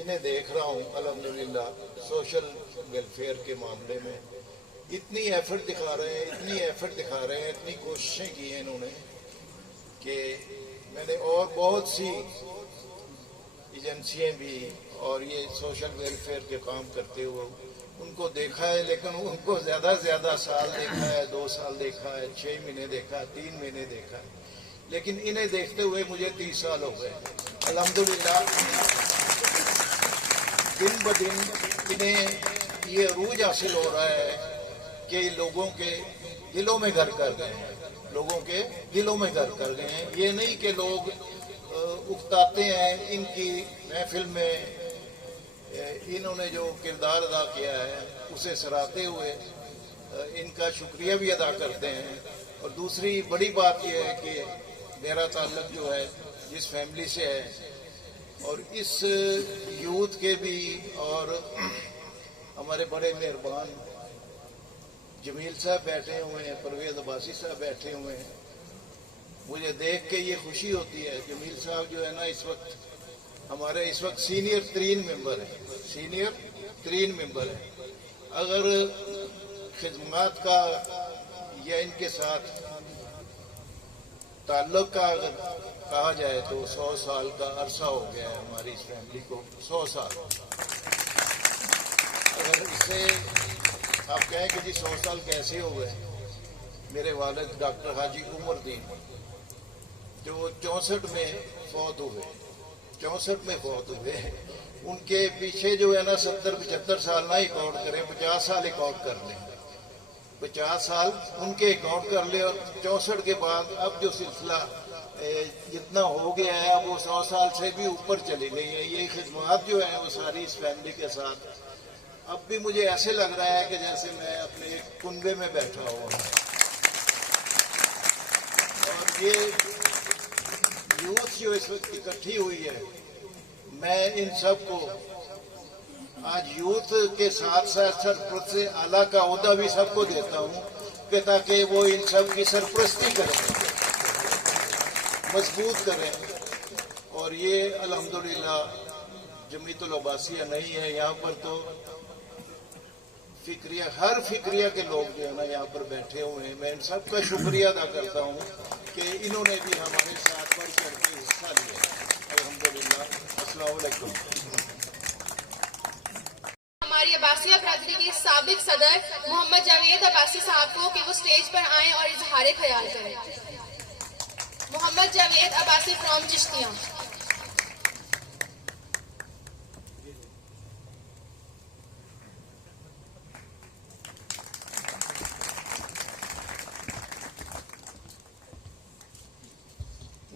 इन्हें देख रहा हूँ अल्हम्दुलिल्लाह सोशल वेलफेयर के मामले में इतनी एफर्ट दिखा रहे हैं, इतनी कोशिशें की हैं इन्होंने कि मैंने और बहुत सी एजेंसियां भी और ये सोशल वेलफेयर के काम करते हुए उनको देखा है, लेकिन उनको ज़्यादा से ज़्यादा साल देखा है, 2 साल देखा है, 6 महीने देखा है, 3 महीने देखा है, लेकिन इन्हें देखते हुए मुझे 30 साल हो गए। अल्हम्दुलिल्लाह दिन ब दिन इन्हें ये अरूज हासिल हो रहा है कि लोगों के दिलों में घर कर गए हैं, ये नहीं कि लोग उकताते हैं। इनकी महफिल में इन्होंने जो किरदार अदा किया है उसे सराहते हुए इनका शुक्रिया भी अदा करते हैं। और दूसरी बड़ी बात यह है कि मेरा ताल्लुक जो है जिस फैमिली से है और इस यूथ के भी, और हमारे बड़े मेहरबान जमील साहब बैठे हुए हैं, परवेज अब्बासी साहब बैठे हुए हैं, मुझे देख के ये खुशी होती है। जमील साहब जो है ना इस वक्त सीनियर 3 मेंबर है। अगर खिदमत का या इनके साथ ताल्लुक का अगर कहा जाए तो 100 साल का अरसा हो गया है हमारी इस फैमिली को, 100 साल। अगर इससे आप कहें कि जी 100 साल कैसे हो गए, मेरे वालिद डॉक्टर हाजी उमरदीन जो 64 में फौत हुए, उनके पीछे जो है ना 70-75 साल ना अकाउंट करें, 50 साल अकाउंट कर लें, 50 साल उनके अकाउंट कर ले। और 64 के बाद अब जो सिलसिला जितना हो गया है अब वो 100 साल से भी ऊपर चली गई है। ये खिदमत जो है वो सारी इस फैमिली के साथ अब भी मुझे ऐसे लग रहा है कि जैसे मैं अपने एक कुनबे में बैठा हुआ हूँ। और ये यूथ जो इस वक्त इकट्ठी हुई है, मैं इन सब को आज यूथ के साथ साथ सरपरस्त से आला का ओहदा भी सबको देता हूँ कि ताकि वो इन सब की सरपरस्ती करें, मजबूत करें। और ये अल्हम्दुलिल्लाह जमीयतुल अब्बासिया नहीं है, यहाँ पर तो हर फिक्रिया के लोग जो है ना यहाँ पर बैठे हुए हैं। मैं इन सब का शुक्रिया अदा करता हूँ कि इन्होंने भी हमारे साथ बढ़ चढ़ के हिस्सा लिया। अल्हम्दुलिल्लाह। अस्सलाम वालेकुम। हमारी अब्बासिया बरादरी के साबिक सदर मोहम्मद जावेद अब्बासी साहब को कि वो स्टेज पर आए और इजहार ख्याल करें। मोहम्मद जावेद अब्बासी फ्रॉम चिश्तिया।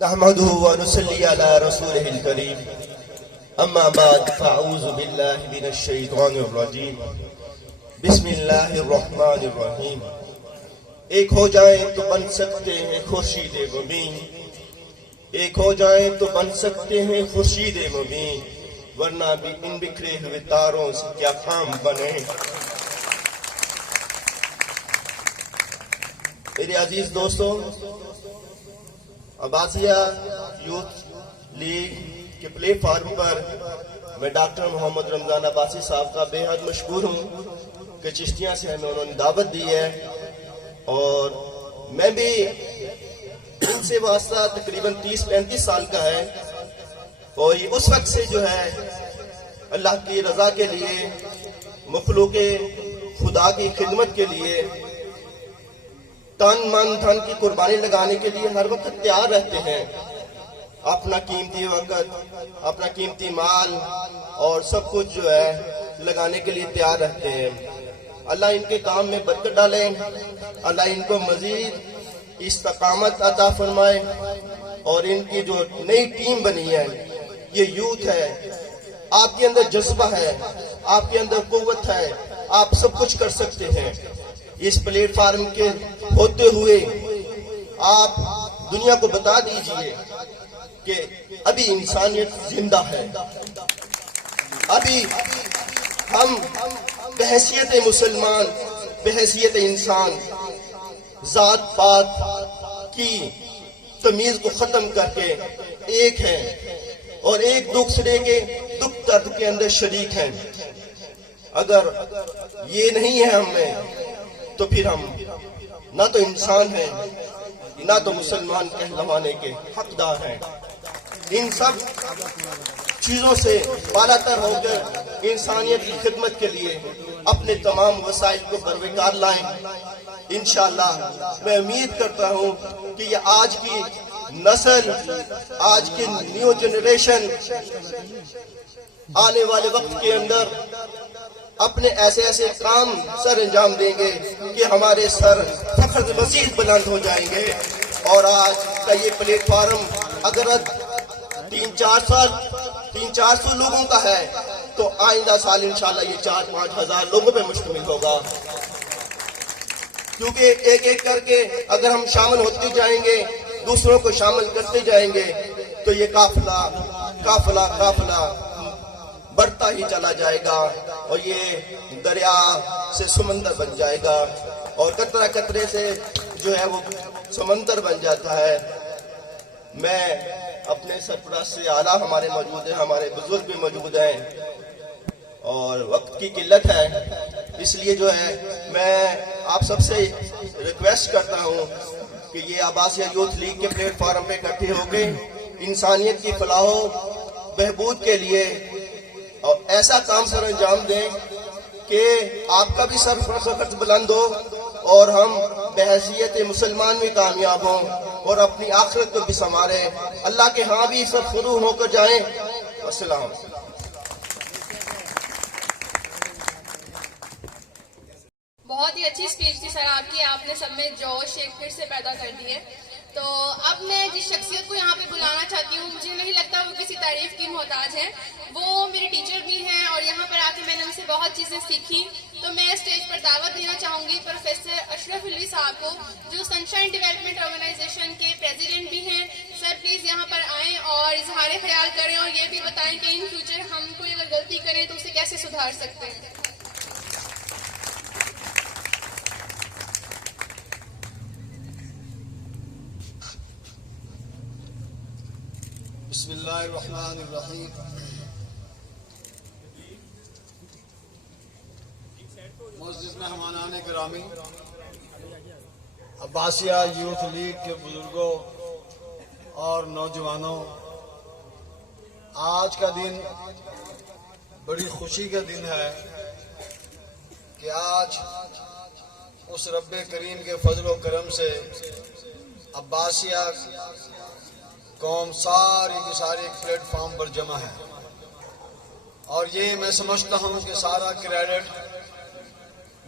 नहमदुहु व नुसल्ली अला रसूलिहिल करीम। अम्मा बाद फ़अऊज़ु बिल्लाहि मिनश शैतानिर रजीम। बिस्मिल्लाहिर रहमानिर रहीम। एक हो जाए तो बन सकते हैं खुर्शीद मुबीन, एक हो जाए तो बन सकते हैं खुर्शीद मुबीन, वरना भी इन बिखरे हुए तारों से क्या काम बने। मेरे अजीज दोस्तों, अब्बासिया यूथ लीग के प्लेटफॉर्म पर मैं डॉक्टर मोहम्मद रमजान अब्बासी साहब का बेहद मशहूर हूँ कि चिश्तिया से हमें उन्होंने दावत दी है और मैं भी इनसे वास्ता तकरीबन 30-35 साल का है। और ये उस वक्त से जो है अल्लाह की रजा के लिए, मखलूक खुदा की खिदमत के लिए तन मन धन की कुर्बानी लगाने के लिए हर वक्त तैयार रहते हैं। अपना कीमती वक्त, अपना कीमती माल और सब कुछ जो है लगाने के लिए तैयार रहते हैं। अल्लाह इनके काम में बरकत डाले, अल्लाह इनको मजीद इस्तकामत अता फरमाए और इनकी जो नई टीम बनी है, ये यूथ है, आपके अंदर जज्बा है, आपके अंदर कुव्वत है, आप सब कुछ कर सकते हैं। इस प्लेटफार्म के होते हुए आप दुनिया को बता दीजिए कि अभी इंसानियत जिंदा है। अभी हम बहैसियत मुसलमान, बहैसियत इंसान, जात पात की तमीज को खत्म करके एक हैं और एक दूसरे के दुख दर्द के अंदर शरीक हैं। अगर ये नहीं है हमें, तो फिर हम ना तो इंसान हैं, ना तो मुसलमान कहलवाने के हकदार हैं। इन सब चीजों से बालातर होकर इंसानियत की खिदमत के लिए अपने तमाम वसाइल को बरकरार लाएं। इंशाअल्लाह मैं उम्मीद करता हूं कि ये आज की नस्ल, आज की न्यू जनरेशन आने वाले वक्त के अंदर अपने ऐसे ऐसे काम सर अंजाम देंगे कि हमारे सर फख्र मजीद बुलंद हो जाएंगे। और आज का ये प्लेटफार्म अगर 300-400 लोगों का है, तो आइंदा साल इंशाल्लाह ये 4-5 हजार लोगों पे मुश्तमिल होगा। क्योंकि एक एक करके अगर हम शामिल होते जाएंगे, दूसरों को शामिल करते जाएंगे, तो ये काफिला काफिला काफिला बढ़ता ही चला जाएगा और ये दरिया से समंदर बन जाएगा और कतरा कतरे से जो है वो समंदर बन जाता है। मैं अपने सरपरस्त से आला हमारे मौजूद हैं, हमारे बुजुर्ग भी मौजूद हैं और वक्त की किल्लत है, इसलिए जो है मैं आप सबसे रिक्वेस्ट करता हूँ कि ये आबासिया यूथ लीग के प्लेटफार्म पे इकट्ठे होकर इंसानियत की फलाह बहबूद के लिए और ऐसा काम सर अंजाम दें कि आपका भी सर फख्र बुलंद हो और हम बहैसियत मुसलमान भी कामयाब हों और अपनी आखिरत को भी संवारे, अल्लाह के यहाँ भी सब फुरू होकर जाएं। अस्सलाम। बहुत ही अच्छी स्पीच थी सर आपकी, आपने सब में जोश एक फिर से पैदा कर दिए। तो अब मैं जिस शख्सियत को यहाँ पे बुलाना चाहती हूँ, मुझे नहीं लगता वो किसी तारीफ की मोहताज है, वो मेरे टीचर भी हैं और यहाँ पर आके मैंने उनसे बहुत चीज़ें सीखी। तो मैं स्टेज पर दावत देना चाहूँगी प्रोफेसर अशरफ अलवी साहब को, जो सनशाइन डेवलपमेंट ऑर्गेनाइजेशन के प्रेसिडेंट भी हैं। सर प्लीज़ यहाँ पर आएँ और इजहार ख्याल करें और ये भी बताएं कि इन फ्यूचर हम कोई अगर गलती करें तो उसे कैसे सुधार सकते हैं। बिस्मिल्लाहिर्रहमानिर्रहीम। मुअज़्ज़िज़ मेहमानान गिरामी, अब्बासिया यूथ लीग के बुजुर्गों और नौजवानों, आज का दिन बड़ी खुशी का दिन है कि आज उस रब्बे करीम के फजल व करम से अब्बासिया कौम सारी की सारी एक प्लेटफॉर्म पर जमा है और ये मैं समझता हूँ कि सारा क्रेडिट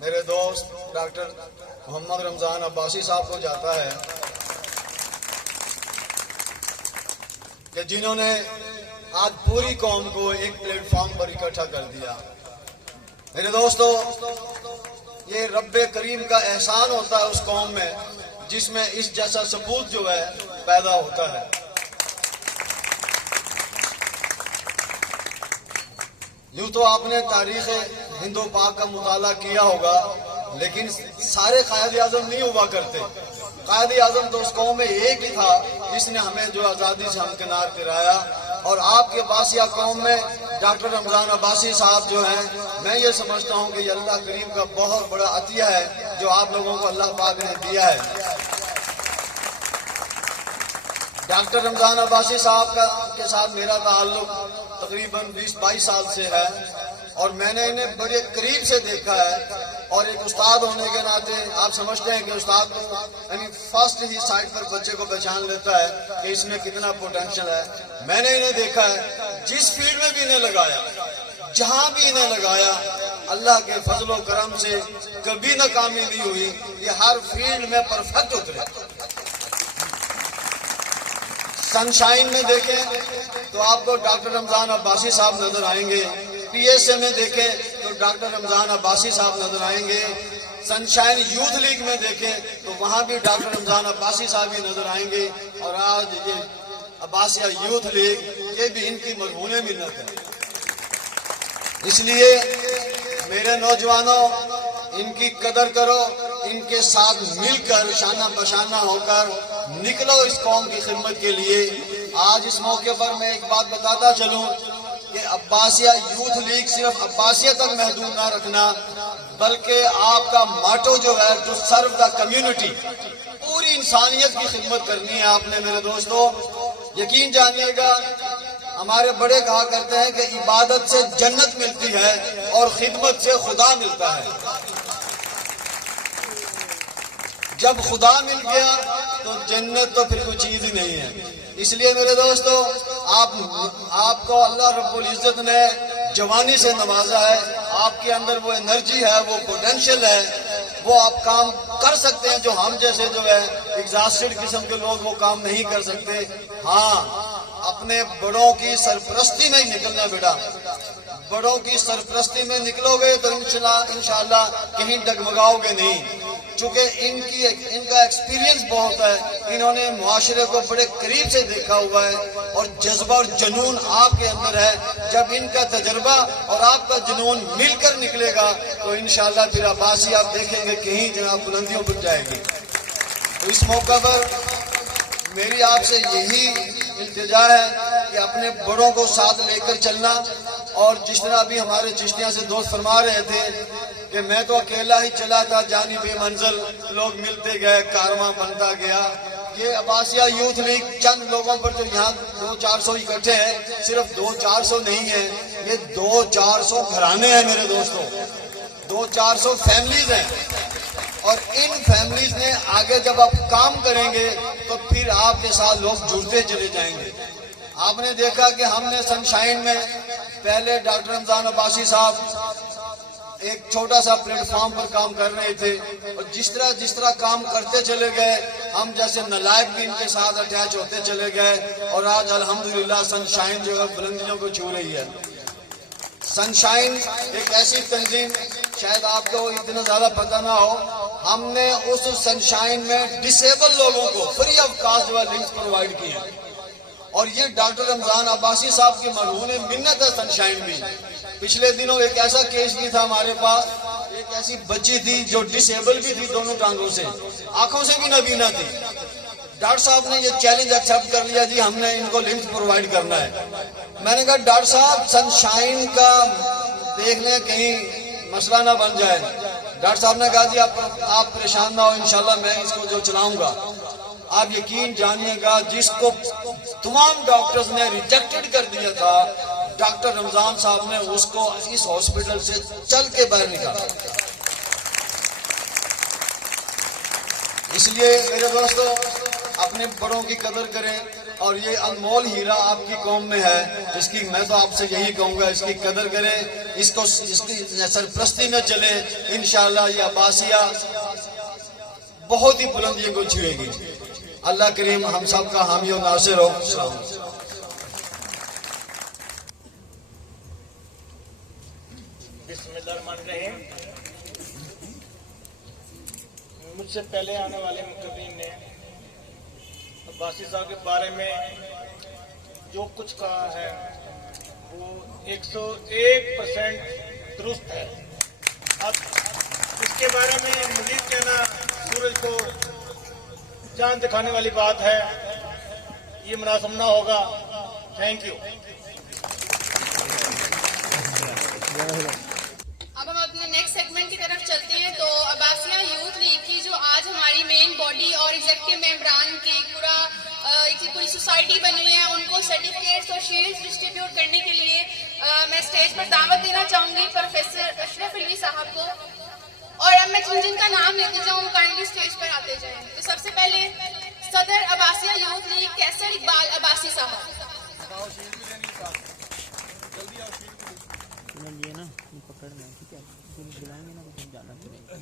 मेरे दोस्त डॉक्टर मोहम्मद रमज़ान अब्बासी साहब को जाता है कि जिन्होंने आज पूरी कौम को एक प्लेटफॉर्म पर इकट्ठा कर दिया। मेरे दोस्तों, ये रब्बे करीम का एहसान होता है उस कौम में जिसमें इस जैसा सबूत जो है पैदा होता है। यूँ तो आपने तारीख़ हिंदो पाक का मुताला किया होगा, लेकिन सारे कायद आज़म नहीं हुआ करते। कायद आज़म तो उस कौम में एक ही था जिसने हमें जो आज़ादी से हमकिनार कराया। और आपके अब्बासिया कौम में डॉक्टर रमज़ान अब्बासी साहब जो हैं, मैं ये समझता हूँ कि ये अल्लाह करीम का बहुत बड़ा अतिया है जो आप लोगों को अल्लाह पाक ने दिया है। डॉक्टर रमज़ान अब्बासी साहब के साथ मेरा ताल्लुक तकरीबन 20-22 साल से है और मैंने इन्हें बड़े करीब से देखा है और एक उस्ताद होने के नाते आप समझते हैं कि उस्ताद तो यानी फर्स्ट ही साइड पर बच्चे को पहचान लेता है कि इसमें कितना पोटेंशियल है। मैंने इन्हें देखा है, जिस फील्ड में भी इन्हें लगाया, जहां भी इन्हें लगाया, अल्लाह के फजलो करम से कभी नाकामी नहीं हुई। ये हर फील्ड में परफेक्ट उतरे। सनशाइन में देखें तो आपको डॉक्टर रमजान अब्बासी साहब नजर आएंगे। PSA में देखें तो डॉक्टर रमजान अब्बासी साहब नजर आएंगे। सनशाइन यूथ लीग में देखें तो वहां भी डॉक्टर रमजान अब्बासी साहब ही नजर आएंगे। और आज ये अब्बासिया यूथ लीग, ये भी इनकी मरहूने मिन्नत है। इसलिए मेरे नौजवानों, इनकी कदर करो, इनके साथ मिलकर शाना बशाना होकर निकलो इस कौम की खिदमत के लिए। आज इस मौके पर मैं एक बात बताता चलूं कि अब्बासिया यूथ लीग सिर्फ अब्बासिया तक महदूद ना रखना, बल्कि आपका माटो जो है, टू सर्व द कम्युनिटी, पूरी इंसानियत की खिदमत करनी है आपने मेरे दोस्तों। यकीन जानिएगा, हमारे बड़े कहा करते हैं कि इबादत से जन्नत मिलती है और खिदमत से खुदा मिलता है। जब खुदा मिल गया तो जन्नत तो फिर कोई चीज ही नहीं है। इसलिए मेरे दोस्तों, आपको अल्लाह रब्बुल इज्जत ने जवानी से नवाजा है। आपके अंदर वो एनर्जी है, वो पोटेंशियल है, वो आप काम कर सकते हैं जो हम जैसे जो है एग्जॉस्टेड किस्म के लोग वो काम नहीं कर सकते। हाँ, अपने बड़ों की सरपरस्ती में ही निकलना बेटा। बड़ों की सरपरस्ती में निकलोगे तो इंशाल्लाह कहीं डगमगाओगे नहीं। चूंकि इनका एक्सपीरियंस बहुत है, इन्होंने मुआशरे को बड़े करीब से देखा हुआ है और जज्बा और जुनून आपके अंदर है। जब इनका तजर्बा और आपका जुनून मिलकर निकलेगा तो इंशाल्लाह फिर अब्बासी आप देखेंगे कहीं जनाब बुलंदियों पर जाएगी। तो इस मौका पर मेरी आपसे यही इल्तिजा है कि अपने बड़ों को साथ लेकर चलना। और जिस तरह अभी हमारे चिश्तियां से दोस्त फरमा रहे थे कि मैं तो अकेला ही चला था, जानी बेमंजिल, लोग मिलते गए, कारवां बनता गया। ये अब्बासिया यूथ लीग चंद लोगों पर जो यहाँ 200-400 इकट्ठे हैं, सिर्फ 200-400 नहीं है, ये 200-400 घराने हैं मेरे दोस्तों, 200-400 फैमिलीज हैं। और इन फैमिलीज ने आगे जब आप काम करेंगे तो फिर आपके साथ लोग जुड़ते चले जाएंगे। आपने देखा कि हमने सनशाइन में पहले डॉक्टर रमजान अब्बासी साहब एक छोटा सा प्लेटफॉर्म पर काम कर रहे थे और जिस तरह काम करते चले गए, हम जैसे नलायक भी इनके साथ अटैच होते चले गए और आज अल्हम्दुलिल्लाह सनशाइन जो है बुलंदियों को छू रही है। सनशाइन एक ऐसी तंजीम, शायद आपको इतना ज्यादा पता ना हो, हमने उस सनशाइन में डिसेबल लोगों को फ्री ऑफ कास्ट वाले लिंक्स प्रोवाइड किए हैं। और ये डॉक्टर रमजान अब्बासी साहब की मरहूने मिन्नत है सनशाइन में। पिछले दिनों एक ऐसा केस भी था हमारे पास, एक ऐसी बच्ची थी जो डिसेबल भी थी दोनों टांगों से, आंखों से भी नबीना थी। डॉक्टर साहब ने ये चैलेंज एक्सेप्ट कर लिया, जी हमने इनको लिंक्स प्रोवाइड करना है। मैंने कहा डॉक्टर साहब सनशाइन का देख लें कहीं मसला ना बन जाए। डॉक्टर साहब ने कहा जी आप परेशान ना हो, इंशाल्लाह मैं इसको जो चलाऊंगा। आप यकीन जानिएगा, जिसको तमाम डॉक्टर्स ने रिजेक्टेड कर दिया था, डॉक्टर रमजान साहब ने उसको इस हॉस्पिटल से चल के बाहर निकाला। इसलिए मेरे दोस्तों, अपने बड़ों की कदर करें और ये अनमोल हीरा आपकी कौम में है, जिसकी मैं तो आपसे यही कहूंगा, इसकी कदर करें, इसकी सरपरस्ती में चले। इंशाअल्लाह ये अब्बासिया बहुत ही बुलंदियों को छुएगी। अल्लाह करीम हम सब का हामी और नासिर हो। बिस्मिल्लाहिर्रहमानिर्रहीम। मुझसे पहले आने वाले मुकर्रीम ने अब्बासी साहब के बारे में जो कुछ कहा है वो 101% दुरुस्त है। अब इसके बारे में मज़ीद कहना सूरज को चांद दिखाने वाली बात है, ये मुनासिब ना होगा। Thank you. अब हम अपने नेक्स्ट सेगमेंट की तरफ चलते हैं। तो अब्बासिया यूथ लीग की जो आज हमारी मेन बॉडी और एग्जीक्यूटिव मेंबरान की पूरी सोसाइटी बनी है, उनको सर्टिफिकेट्स और शील्ड्स डिस्ट्रीब्यूट करने के लिए मैं स्टेज पर दावत देना चाहूंगी प्रोफेसर अशरफ अली साहब को। जिन जिनका नाम लेती जाऊँ वो काइंडली स्टेज पर आते जाएं। तो सबसे पहले सदर अब्बासिया यूथ लीग कैसर इकबाल अब्बासी साहब। ये ना ये पकड़ना है, ठीक है, बुलाएंगे ना तो जाना पड़ेगा।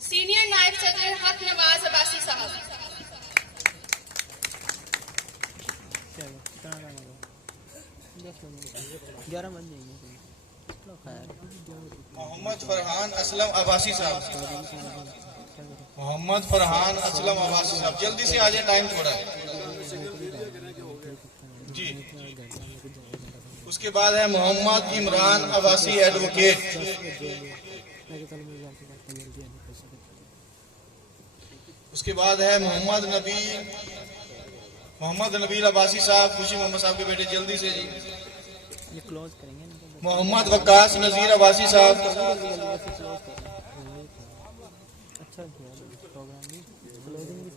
सीनियर नायब सदर हक नवाज अब्बासी साहब। कितना टाइम होगा? 11 बज जाएंगे। मोहम्मद फरहान असलम अब्बासी साहब, मोहम्मद फरहान असलम अब्बासी साहब, जल्दी से आ जाए, टाइम थोड़ा है जी। उसके बाद है मोहम्मद इमरान अब्बासी एडवोकेट। उसके बाद है मोहम्मद नबील अब्बासी साहब, खुशी मोहम्मद साहब के बेटे, जल्दी से जी। ये क्लोज करेंगे। मोहम्मद वक्कास नजीर अब्बासी साहब,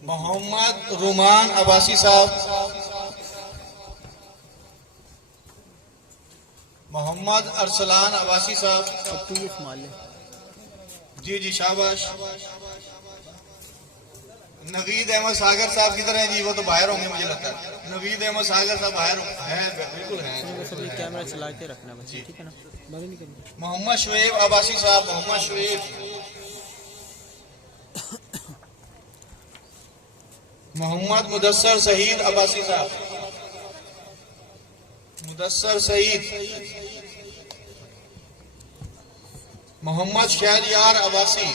मोहम्मद रुमान अब्बासी साहब, मोहम्मद अरसलान अब्बासी साहब, जी जी शाबाश। नवीद अहमद सागर साहब किधर हैं जी? वो तो बाहर होंगे मुझे लगता है। नवीद अहमद सागर साहब बाहर हैं, बिल्कुल हैं। कैमरा चला के रखना बस, ठीक है ना? मोहम्मद शुएब अब्बासी साहब, मोहम्मद शुएब। मोहम्मद मुदस्सर सईद अब्बासी साहब, मुदस्सर सईद। मोहम्मद शहरयार अब्बासी,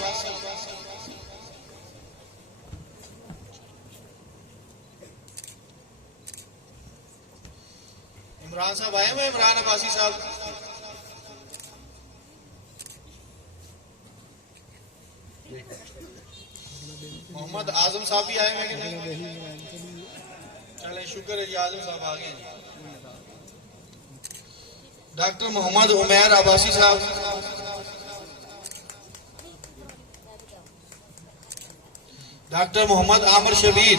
इमरान साहब आए हुए, इमरान अब्बासी साहब। मोहम्मद आजम साहब भी आए हुए कि नहीं? चले शुक्र है जी, आजम साहब आ गए। डॉक्टर मोहम्मद उमैर अब्बासी साहब, डॉक्टर मोहम्मद आमिर शबीर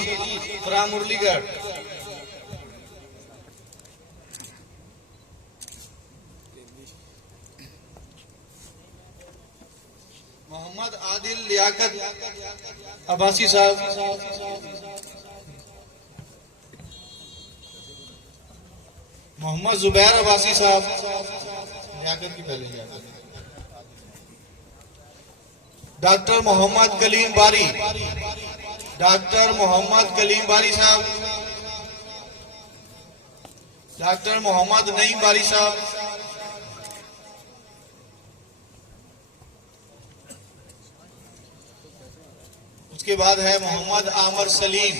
फ्राम मुरलीगढ़, मोहम्मद आदिल लियाकत अब्बासी साहब, मोहम्मद जुबैर अब्बासी साहब, लियाकत की पहले लियाकत। डॉक्टर मोहम्मद कलीम बारी, डॉक्टर मोहम्मद कलीम बारी साहब, डॉक्टर मोहम्मद नईम बारी साहब, उसके बाद है मोहम्मद आमर सलीम,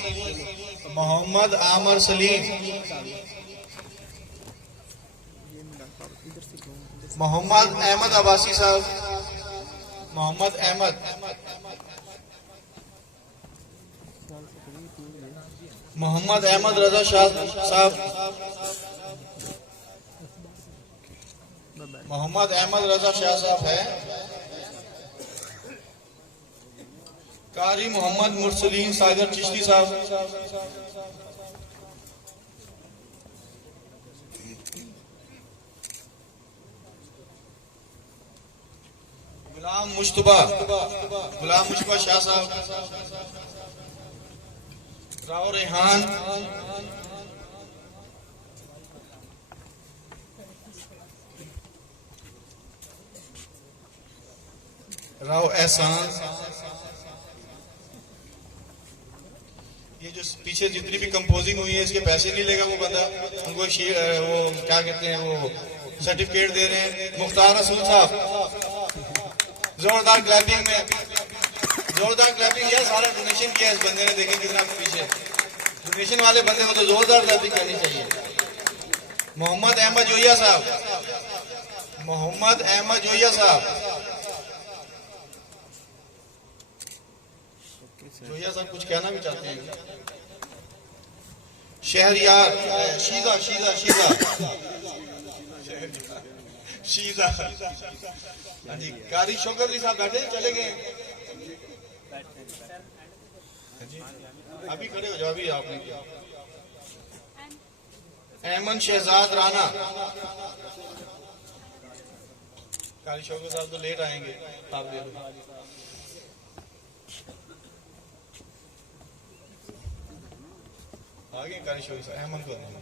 मोहम्मद आमर सलीम, मोहम्मद अहमद अब्बासी साहब, मोहम्मद अहमद, मोहम्मद अहमद रजा शाह साहब, मोहम्मद अहमद रजा शाह साहब है। कारी मोहम्मद मुरसलीन सागर चिश्ती साहब, गुलाम मुश्तबा शाह साहब, राव रेहान, राव एहसान। ये जो पीछे जितनी भी कंपोजिंग हुई है इसके पैसे नहीं लेगा वो बंदा, उनको वो क्या कहते हैं, वो सर्टिफिकेट दे रहे हैं। मुख्तार रसूल साहब, जोरदार क्लैपिंग में, जोरदार क्लैपिंग किया, सारा डोनेशन किया इस बंदे ने, देखें कितना पीछे डोनेशन वाले बंदे को तो जोरदार क्लैपिंग करनी चाहिए। मोहम्मद अहमद जोहिया साहब, मोहम्मद अहमद जोहिया साहब, जोहिया साहब कुछ कहना भी चाहते हैं। शहरयार शीजा शीजा शीजा शीजा, हाँ जी। कारी शौकत अली साहब बैठे चले गए। अभी खड़े हो जाओ, अभी आपने किया। अहमद शहजाद राना। कारी शौकत साहब तो लेट आएंगे, आप ले लो। आगे कारी शौकत साहब, अहमद को देंगे।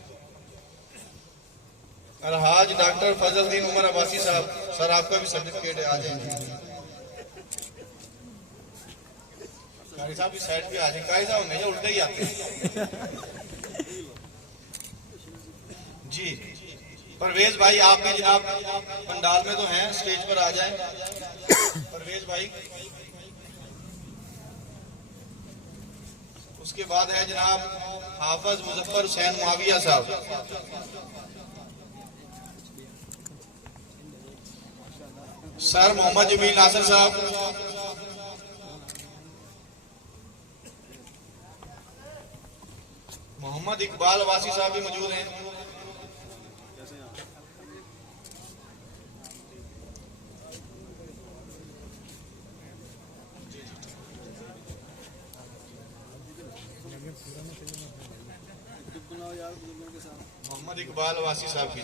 अलहाज डॉक्टर फजलुद्दीन उमर अब्बासी साहब, सर आपका भी सर्टिफिकेट है, आ जाएंगे। कारी साहब इस साइड पे आ जाए। कारी साहब हमेशा उल्टे ही आते हैं जी। परवेज भाई आप भी जनाब पंडाल में तो हैं, स्टेज पर आ जाएं। परवेज भाई। उसके बाद है जनाब हाफिज मुजफ्फर हुसैन मुआविया साहब। सर मोहम्मद जमील नासिर साहब। मोहम्मद इकबाल वासी साहब भी मौजूद हैं। मोहम्मद इकबाल वासी साहब की।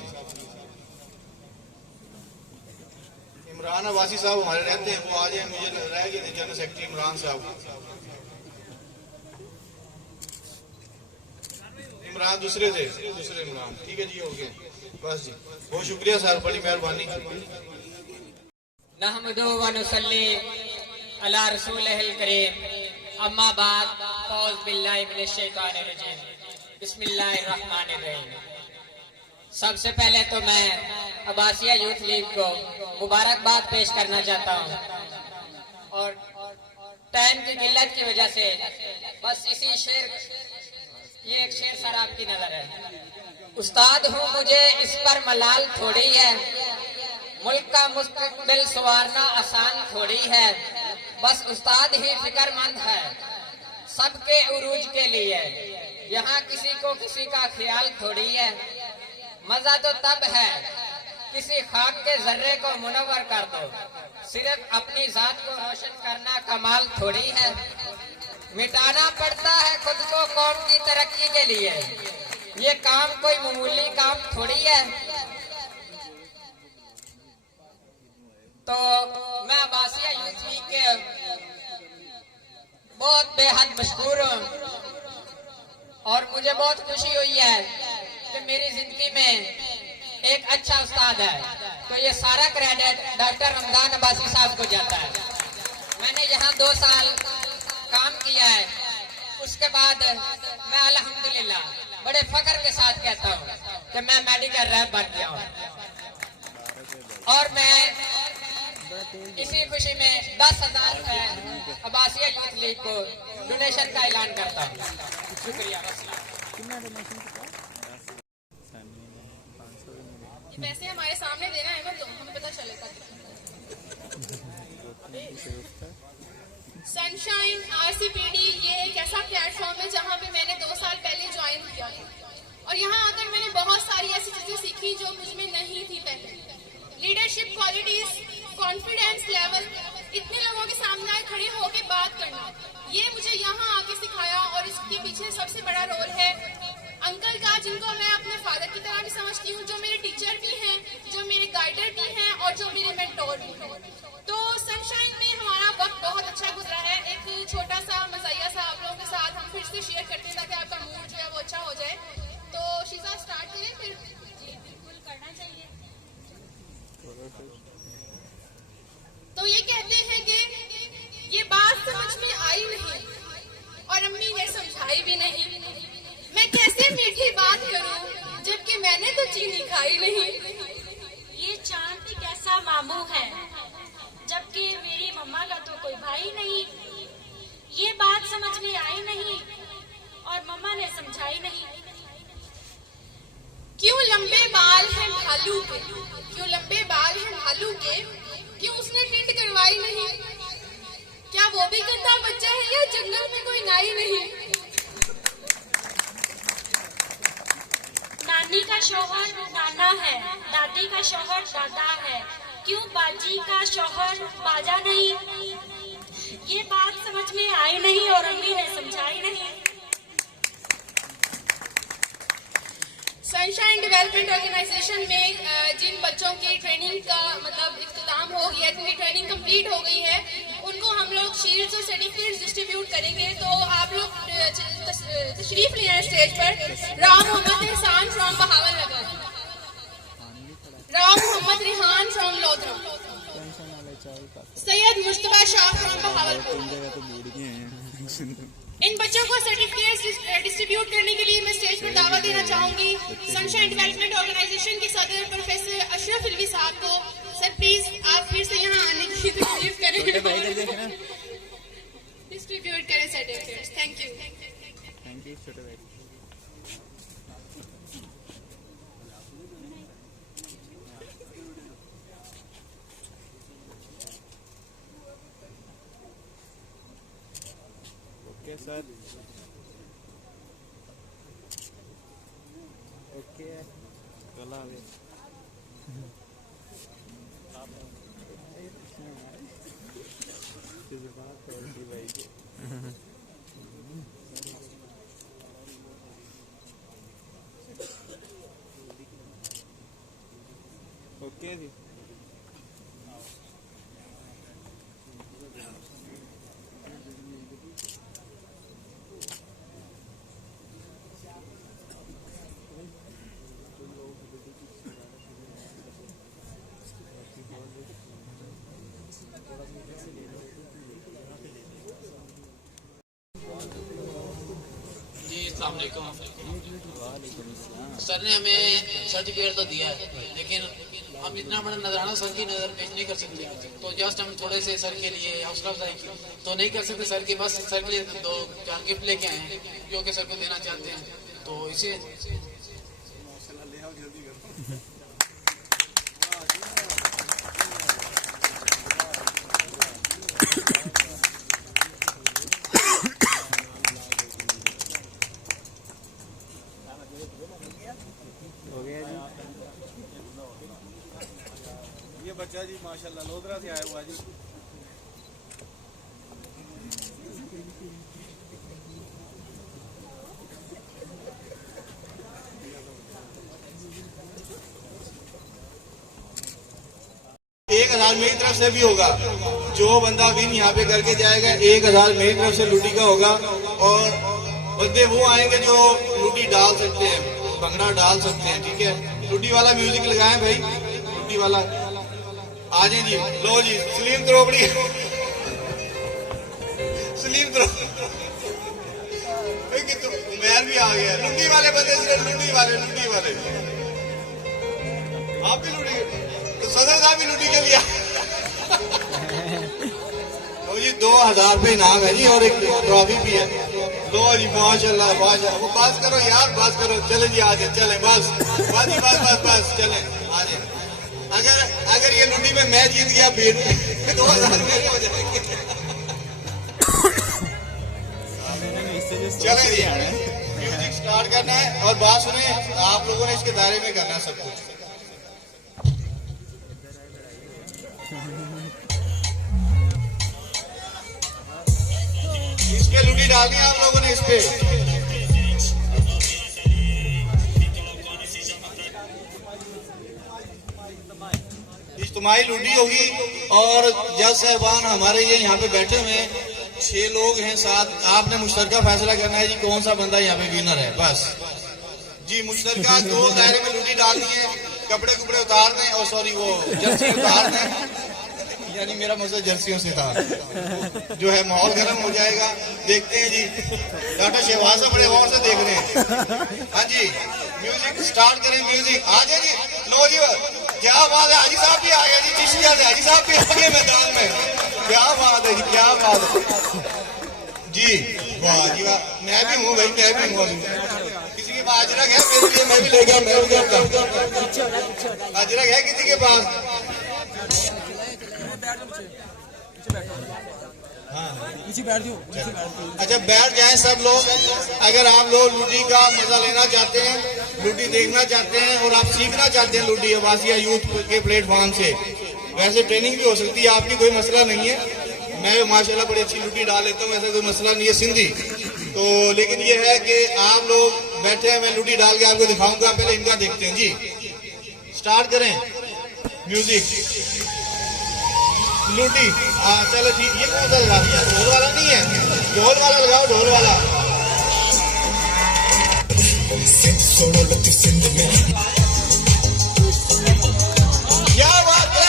इमरान अब्बासी साहब हमारे रहते हैं, वो आ जाए। मुझे रह गए थे जनरल सेक्रेटरी इमरान साहब। इमरान दूसरे थे, दूसरे इमरान। ठीक है जी, हो गए बस जी। बहुत शुक्रिया सर, बड़ी मेहरबानी। नहमदु व नुसल्ली अला रसूलिहिल करीम, अम्मा बाद, औज़ु बिल्लाहि मिनश शैतानिर रजीम, बिस्मिल्लाहिर रहमानिर रहीम। सबसे पहले तो मैं अब्बासिया यूथ लीग को मुबारकबाद पेश करना चाहता हूँ, और टाइम की किल्लत की वजह से बस इसी शेर, ये एक शेर सर आपकी नजर है। उस्ताद हूँ मुझे इस पर मलाल थोड़ी है, मुल्क का मुस्तकबिल संवारना आसान थोड़ी है, बस उस्ताद ही फिक्रमंद है सबके उरूज के लिए, यहाँ किसी को किसी का ख्याल थोड़ी है। मजा तो तब है किसी खाक के जर्रे को मुनव्वर कर दो, सिर्फ अपनी जात को रोशन करना कमाल थोड़ी है। मिटाना पड़ता है खुद को कौम की तरक्की के लिए, ये काम कोई मामूली काम थोड़ी है। तो मैं अब्बासिया यूथ लीग के बहुत बेहद मशहूर हूँ, और मुझे बहुत खुशी हुई है कि मेरी जिंदगी में एक अच्छा उस्ताद है। तो ये सारा क्रेडिट डॉक्टर रमजान अब्बासी साहब को जाता है। मैंने यहाँ 2 साल काम किया है, उसके बाद मैं अल्हम्दुलिल्लाह बड़े फख्र के साथ कहता हूँ कि मैं मेडिकल रैप बन गया हूँ, और मैं इसी खुशी में 10,000 अब्बासिया यूथ लीग को डोनेशन का ऐलान करता हूँ। शुक्रिया। पैसे हमारे सामने देना है, तो हमें पता चलेगा। सनशाइन RCPD ये एक ऐसा प्लेटफॉर्म है जहाँ पे मैंने 2 साल पहले ज्वाइन किया, और यहाँ आकर मैंने बहुत सारी ऐसी चीजें सीखी जो मुझ में नहीं थी पहले। लीडरशिप क्वालिटीज, कॉन्फिडेंस लेवल, इतने लोगों के सामने खड़े होकर बात करना, ये मुझे यहाँ आके सिखाया। और इसके पीछे सबसे बड़ा रोल है अंकल का, जिनको मैं अपने फादर की तरह भी समझती हूँ, जो मेरे टीचर भी हैं, जो मेरे गाइडर भी हैं, और जो मेरे मेंटोर भी हैं। तो सनशाइन में हमारा वक्त बहुत अच्छा गुजरा है। एक छोटा सा मज़ाहिया सा आप लोगों के साथ हम फिर से शेयर करते हैं ताकि आपका मूड जो है वो अच्छा हो जाए। तो शीजा स्टार्ट करें फिर? जी बिल्कुल करना चाहिए। तो ये कहते हैं कि ये बात समझ में आई नहीं और अम्मी ने समझाई भी नहीं, मैं कैसे मीठी बात करूं जबकि मैंने तो चीनी खाई नहीं। ये चांद कैसा मामू है जबकि मेरी मम्मा का तो कोई भाई नहीं। ये बात समझ में आई नहीं और मम्मा ने समझाई नहीं। क्यों लंबे बाल हैं भालू के, क्यों लंबे बाल हैं भालू के, क्यों उसने टिंड करवाई नहीं। क्या वो भी गंदा बच्चा है या जंगल में कोई नाई नहीं। नानी का शौहर नाना है, दादी का शौहर दादा है, क्यों बाजी का शौहर बाजा नहीं। ये बात समझ में आई नहीं और अम्मी ने समझाई नहीं। सनशाइन डेवलपमेंट ऑर्गेनाइजेशन में जिन बच्चों की ट्रेनिंग का मतलब इख्तिताम हो गया है, जिनकी ट्रेनिंग कंप्लीट हो गई है, उनको हम लोग शील्ड्स और सर्टिफिकेट्स डिस्ट्रीब्यूट करेंगे। तो आप लोग तशरीफ ले आए स्टेज पर। Rao Mohammad Ehsan from Bahawalnagar, Rao Mohammad Rehan from Lodhra, Syed Mujtaba Shah from Bahawalpur. इन बच्चों को सर्टिफिकेट्स डिस्ट्रीब्यूट करने के लिए मैं स्टेज पर दावा देना चाहूंगी सनशाइन डेवलपमेंट ऑर्गेनाइजेशन के सदर प्रोफेसर अशरफ अलवी साहब को। सर प्लीज आप फिर से यहाँ आने की तकलीफ करें, डिस्ट्रीब्यूट करें certificates. Thank you. Thank you छोटे भाई। ओके सर, ओके चला अभी ओके जी। सर ने हमें सर्टिफिकेट तो दिया है, लेकिन हम इतना बड़ा नजराना सर की नजर पेश नहीं कर सकते। तो जस्ट हम थोड़े से सर के लिए हौसला अफजाई की तो नहीं कर सकते सर के, बस सर के लिए 2-4 गिफ्ट लेके आए हैं जो कि सर को देना चाहते हैं। तो इसे बच्चा जी माशाल्लाह लोधरा से आया हुआ जी। एक 1000 मेरी तरफ से भी होगा, जो बंदा विन यहाँ पे करके जाएगा 1000 मेरी तरफ से लुटी का होगा। और बंदे वो आएंगे जो लुटी डाल सकते हैं, भंगड़ा डाल सकते हैं, ठीक है। लुटी वाला म्यूजिक लगाएं भाई, लुटी वाला आ जाए जी। लो जी सलीम द्रोपड़ी, सलीम मैन भी आ गया। लुटी वाले बंदे सिर्फ लुटी वाले आप भी लुटी, तो सदर साहब भी लुटी के लिया। लो जी 2000 रुपये इनाम है जी और एक ट्रॉफी भी है। लो जी माशाल्लाह माशाल्लाह। वो बस करो यार, बस करो, चले जी आ जाए, चले बस चले आ जाए। अगर ये लुटी में मैं जीत गया फिर 2000 मेरे हो जाएंगे। चले जी म्यूजिक स्टार्ट करना है और बात सुने, आप लोगों ने इसके दायरे में करना सब कुछ। इस पे लुटी डालनी है आप लोगों ने, इस पे इज्तिमाई लुटी होगी। और जज साहबान हमारे ये यहाँ पे बैठे हुए हैं, 6 लोग हैं साथ। आपने मुश्तरका फैसला करना है जी कौन सा बंदा यहाँ पे विनर है। बस जी मुश्तरका 2 दायरे में लुटी डालनी है, कपड़े कुपड़े उतार दें और सॉरी वो जर्सी उतार दें, यानी मेरा मसला जर्सियों से था जो है। माहौल गर्म हो जाएगा, देखते हैं जी। डॉक्टर शहबाज साहब बड़े गौर से देख रहे हैं। हाँ जी म्यूजिक स्टार्ट करें, म्यूजिक आ जाए जी। लो जी क्या बात है, हाजी साहब भी आ गए जी, चिश्तिया से हाजी साहब भी आ गए मैदान में। क्या बात है जी, क्या बात है जी, वाह जी वाह। मैं भी हूँ भाई, मैं भी हूँ। किसी के पास अजरक है मेरे लिए, मैं भी ले गया, मैं भी अजरक है किसी के पास। पीछे बैठ जाओ। अच्छा बैठ जाएं सब लोग। अगर आप लोग लुटी का मजा लेना चाहते हैं, लुटी देखना चाहते हैं और आप सीखना चाहते हैं लुटी अब्बासिया यूथ के प्लेटफॉर्म से, वैसे ट्रेनिंग भी हो सकती है आपकी, कोई मसला नहीं है। मैं माशाल्लाह बड़ी अच्छी लुटी डाल लेता हूँ, ऐसा कोई मसला नहीं है सिंधी तो। लेकिन ये है कि आप लोग बैठे हैं, मैं लुटी डाल के आपको दिखाऊंगा, पहले इनका देखते हैं जी। स्टार्ट करें म्यूजिक लुटी। चलो ठीक, ये कौन सा लगा दिया? ढोल वाला नहीं है, ढोल वाला लगाओ, ढोल वाला। क्या बात है,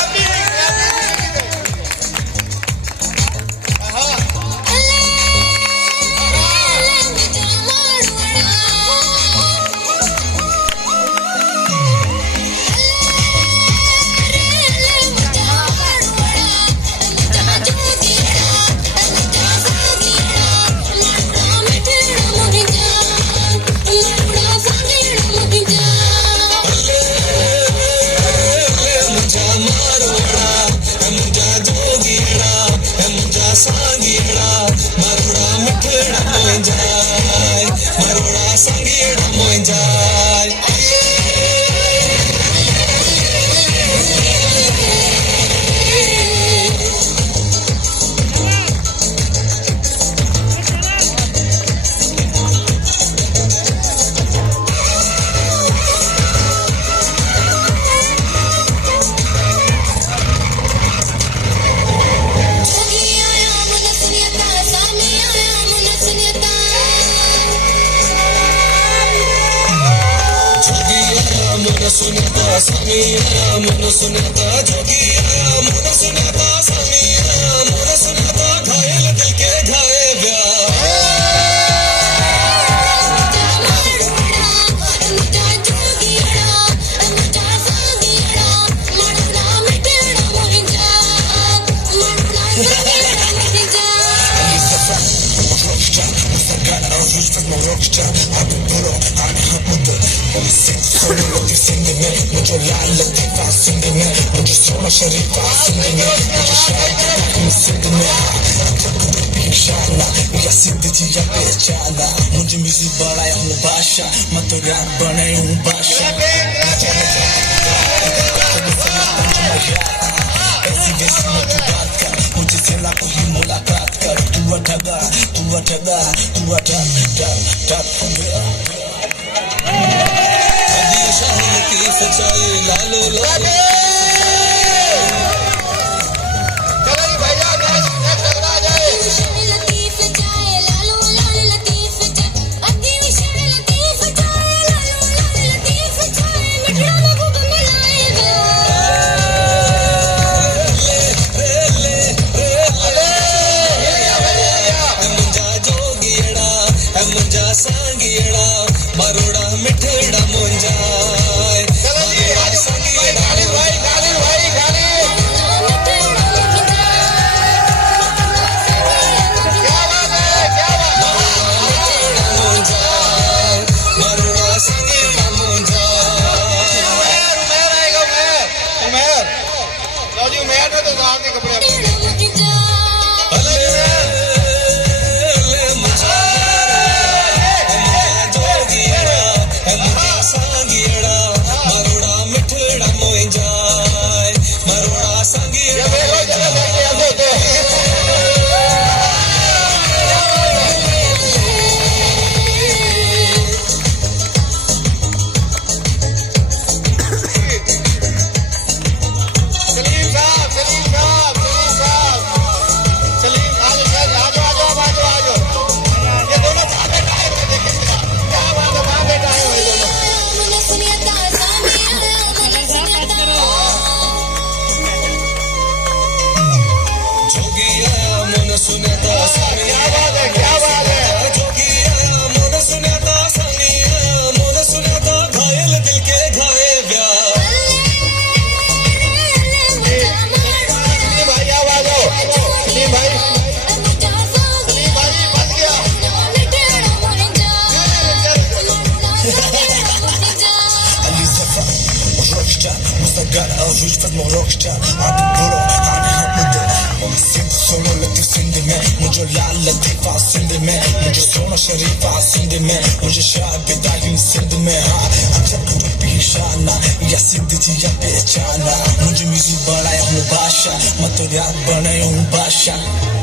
मुझे म्यूजिक बढ़ाया हूँ बादशाह, मैं तो रैप बनाया हूँ बादशाह। ऐसी वैसी मत बात कर, मुझे से लाखों ही मुलाकात कर। तू अठगा, तू अठगा, तू अठग सच्चाई लालो लालो। मुझे लाल लतीफा सिंध में, मुझे सोना शरीफा सिंध में, मुझे शाह बिदाही सिंध में। हाँ पीशाना या सिंध जी या पहचाना, मुझे म्यूजिक बढ़ाया हूँ बादशाह, मैं तो रैप बनाया हूँ बादशाह।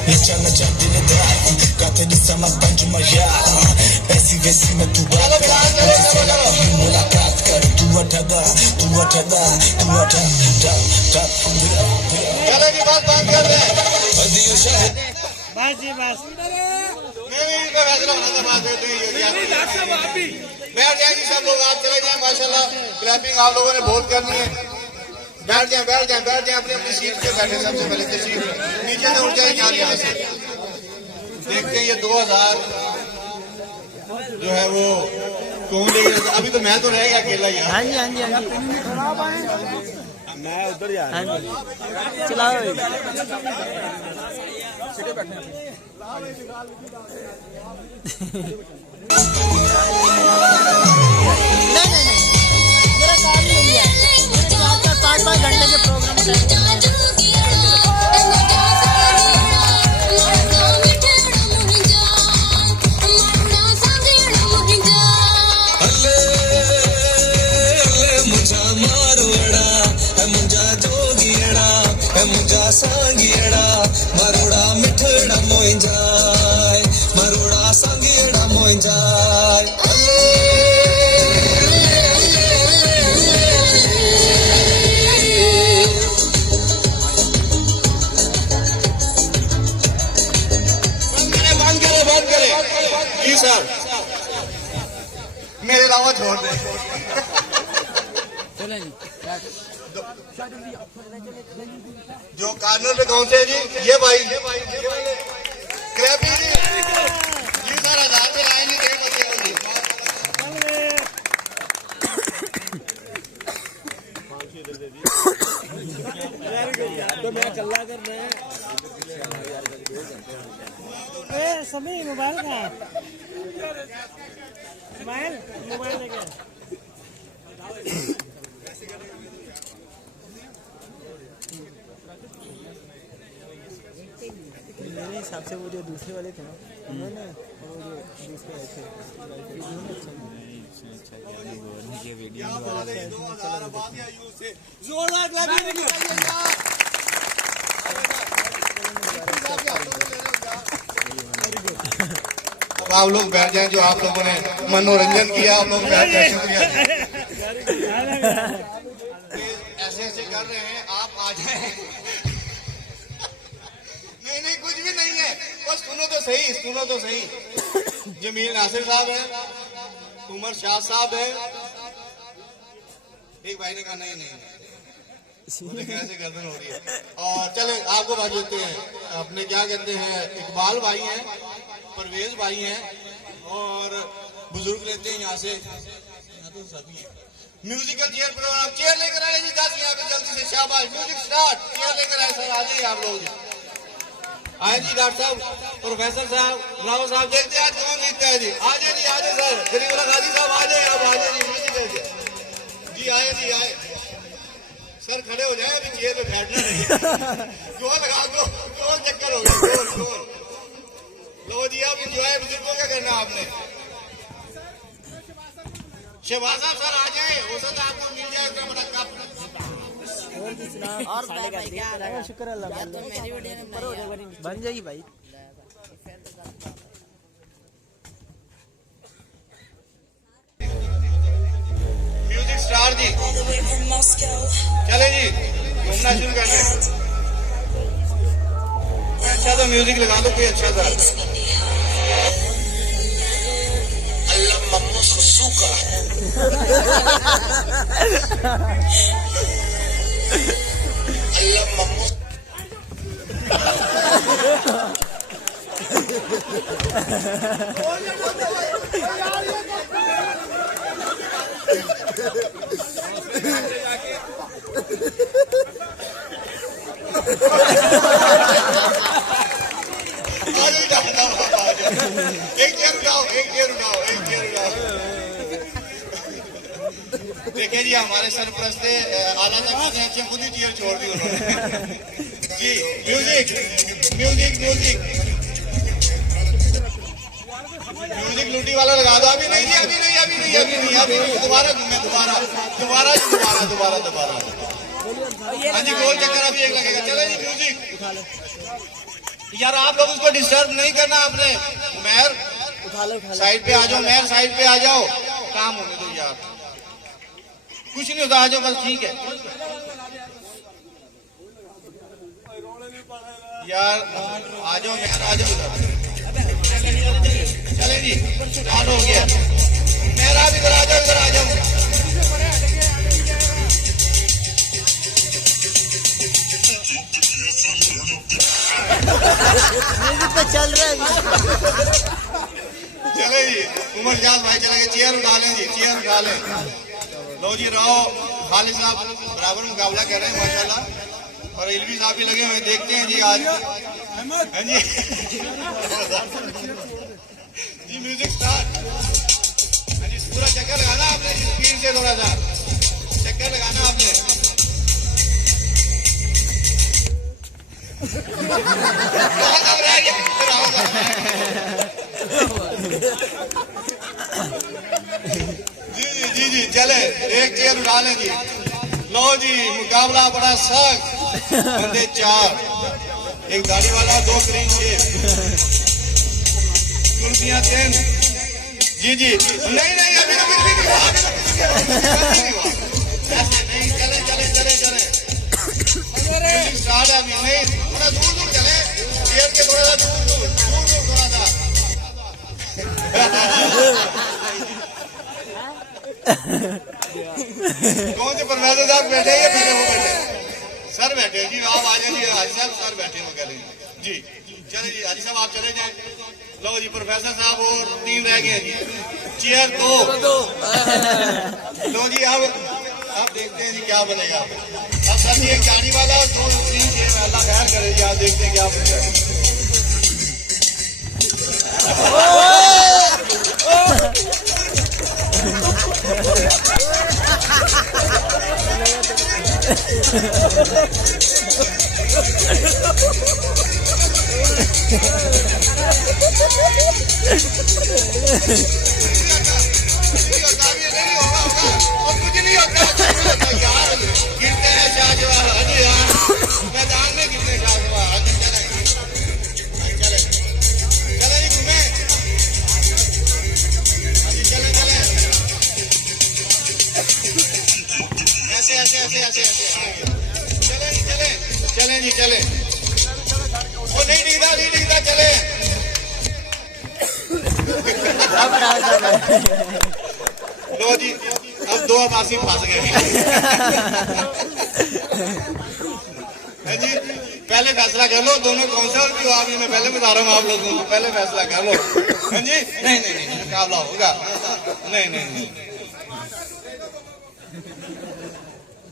नचा नचा दिलदार काते दिसमा पंज मया ऐसी वैसी में तू बात कर मुलाकात कर तू अठगा चलो जी बात बात कर रहे हैं बस जी बस नहीं इनका फैसला होना था बात होती है बैठ जाए जी सब लोग आप चले जाए माशाल्लाह क्लैपिंग आप लोगों ने बहुत करनी है बैठ जाए अपनी अपनी सीट पे बैठे सबसे पहले तशरीफ नीचे से उठ जाए यहाँ से देखते हैं ये 2000 जो है वो कौन लेगा अभी तो मैं तो रह गया अकेला ही हाँ जी मैं उधर जा रहा हूँ चलाओ नहीं मेरा काम नहीं हो गया 4-5 घंटे के प्रोग्राम मुझा सांगियड़ा मरोड़ा मिठड़ा मोइंजाय मरोड़ा सांगियड़ा मोइंजाय बंद करे जी सर मेरे अलावा छोड़ दे जो कार्नर पे कौन से है जी ये भाई क्रैपी जी जी सर 1000 पे लाइन नहीं दे बच्चे को जी तो मैं कल्ला कर रहे हैं सभी मोबाइल का मोबाइल लेके मेरे हिसाब से वो जो दूसरे वाले थे ना उन्होंने और वो जो दूसरे आए थे वीडियो अब आप लोग बैठ जाएं जो आप लोगों ने मनोरंजन किया आप लोग बैठ जाए शुक्रिया ऐसे कर रहे हैं आप आ जाएं नहीं कुछ भी नहीं है बस सुनो तो सही जमील नासिर साहब है उमर शाह साहब है एक भाई ने कहा नहीं कैसे गर्दन हो रही है और चले आपको बात देते हैं अपने क्या कहते हैं इकबाल भाई हैं परवेज भाई हैं और बुजुर्ग लेते हैं यहाँ से तो सभी है म्यूजिकल चेयर प्रोग्राम चेयर लेकर आए जी 10 यहाँ पे जल्दी से शाबाश म्यूजिक स्टार्ट चेयर लेकर आए सर आ जाइए आप लोग आए जी डॉक्टर साहब प्रोफेसर साहब राव साहब देखते हैं आज कौन जीतता है जी आ जाए सर गरीबुल्लाह गाजी साहब आ जाए आप आ जाए जी आए सर खड़े हो जाए अभी चेयर पे बैठना नहीं गोल लगा दो गोल चक्कर हो गया गोल लो जी आप इंजॉय बुजुर्गों क्या करना आपने शहबाज साहब सर आ जाए हो सकता है आपको मिल जाए उसका बड़ा कप और शुक्र अल्लाह बन जाएगी भाई म्यूजिक स्टार जी चले जी घूमना शुरू कर दे अच्छा तो म्यूजिक लगा दो कोई अच्छा सा अल्लाह मम्मू सुसुका अल्लाह मम्मू देखिए जी हमारे सरप्रस्त आला तक खुद ही चेयर छोड़ दी उन्होंने जी म्यूजिक लूटी वाला लगा दो अभी नहीं दोबारा हाँ जी गोल चक्कर अभी एक लगेगा चले जी म्यूजिक यार आप लोग उसको डिस्टर्ब नहीं करना आपने। उमर साइड पे आ जाओ, उमर साइड पे आ जाओ, काम होने दो यार, कुछ नहीं होता, आ जाओ बस, ठीक है यार, आ जाओ उमर, आ जाओ इधर, चले जी, हाल हो गया, उमर आप इधर आ जाओ, इधर आ जाओ। तो चल रहा है। चले जी, उमर जाज भाई चले गए, चेयर उठा लें जी, चेयर उठा लें। लो जी, रहो खालिद साहब बराबर मुकाबला कर रहे हैं माशाल्लाह, और इलवी साहब भी लगे हुए, देखते हैं जी आज। हाँ जी जी, म्यूजिक स्टार्ट। हाँ जी, पूरा चक्कर लगाना आपने, स्पीड से थोड़ा सा चक्कर लगाना आपने। जी जी चले, एक चेयर उठा लें जी। लो जी, मुकाबला बड़ा सख्त, बंदे 4, एक दाढ़ी वाला, 2 क्लीन शेव, कुर्सियां 3। जी जी, नहीं नहीं, अभी नहीं हुआ, ऐसे नहीं, चले चले चले चले, स्टार्ट है अभी, नहीं थोड़ा दूर दूर चले, चेयर के थोड़ा सा दूर दूर थोड़ा सा। कौन से प्रोफेसर साहब बैठे हैं, पहले वो बैठे, सर बैठे जी, आप आ जाइए, हाजी साहब सर बैठे वो कह रहे हैं जी। चले जी हाजी साहब आप चले जाए। लो जी, प्रोफेसर साहब और 3 रह गए जी, चेयर 2। लो जी, अब देखते हैं जी क्या बनेगा। अब सर जी, एक गाड़ी वाला और 2-3 चेयर, अल्लाह खैर करे जी, आप देखते हैं क्या बनेगा। गिरते हैं शाहजवान, अजी हाँ, मैदान में गिरते हैं शाहजवान, अजी चले चले चले जी, घूमे, अजी चले चले, ऐसे ऐसे ऐसे ऐसे ऐसे, चले जी चले, चले जी चले, वो नहीं दिखता चले। लो जी, अब 2 अब्बासी फंस गए जी, पहले फैसला कर लो, दोनों कौन सा भी आप, मैं पहले बता रहा हूँ आप लोगों को, पहले फैसला कर लो। हाँ जी, नहीं नहीं नहीं, मुकाबला होगा, नहीं नहीं नहीं,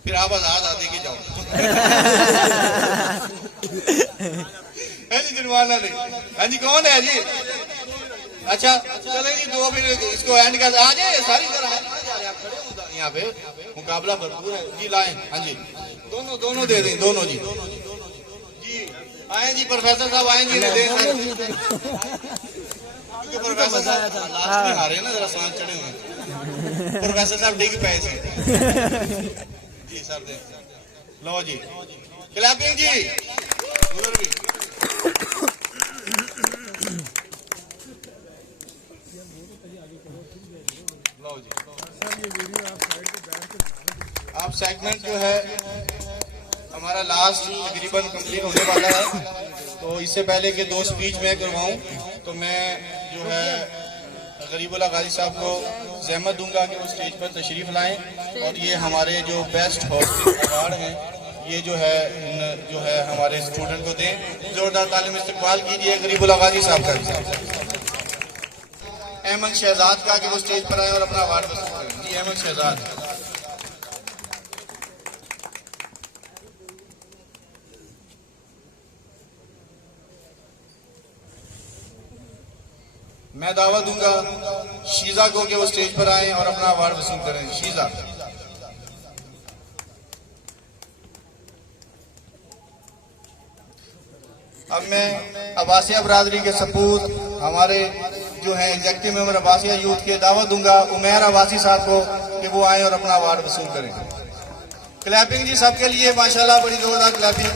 फिर आप आजाद के जाओ। है जी, जुर्माना नहीं। हाँ जी, कौन है जी? अच्छा चले जी, 2 फिर इसको एंड कर, आ जाए सारी तरह यहाँ पे, मुकाबला भरपूर है जी, लाए। हाँ जी, दोनों दे दें, दोनों जी जी आए जी, प्रोफेसर साहब आए जी, प्रोफेसर साहब लास्ट में आ रहे हैं ना, जरा सांस चढ़े हुए, प्रोफेसर साहब डिग पे जी, सर दे। लो जी, क्लैपिंग जी, उधर भी। लो जी, आप सेगमेंट जो है हमारा लास्ट तकरीबन कंप्लीट होने वाला है, तो इससे पहले कि 2 स्पीच मैं करवाऊं, तो मैं जो है गरीबुल्लाह गाजी साहब को ज़हमत दूंगा कि वो स्टेज पर तशरीफ लाएं, और ये हमारे जो बेस्ट हॉस्टिंग अवार्ड हैं, ये जो है हमारे स्टूडेंट को दें। जोरदार तालीम इस्तकबाल कीजिए गरीबुल्लाह गाजी साहब का, अहमद शहजाद का, कि वो स्टेज पर आए और अपना अवार्ड वसूल करें। जी, अहमद शहजाद। मैं दावत दूंगा शीजा को कि वो स्टेज पर आए और अपना अवार्ड वसूल करें। शीजा। अब मैं अब्बासिया बरादरी के सपूत, हमारे जो है एग्जेक्टिव मेंबर अब्बासिया यूथ के, दावत दूंगा उमैर अब्बासी साहब को कि वो आए और अपना अवार्ड वसूल करें। क्लैपिंग जी सबके लिए, माशाल्लाह, बड़ी जोरदार क्लैपिंग।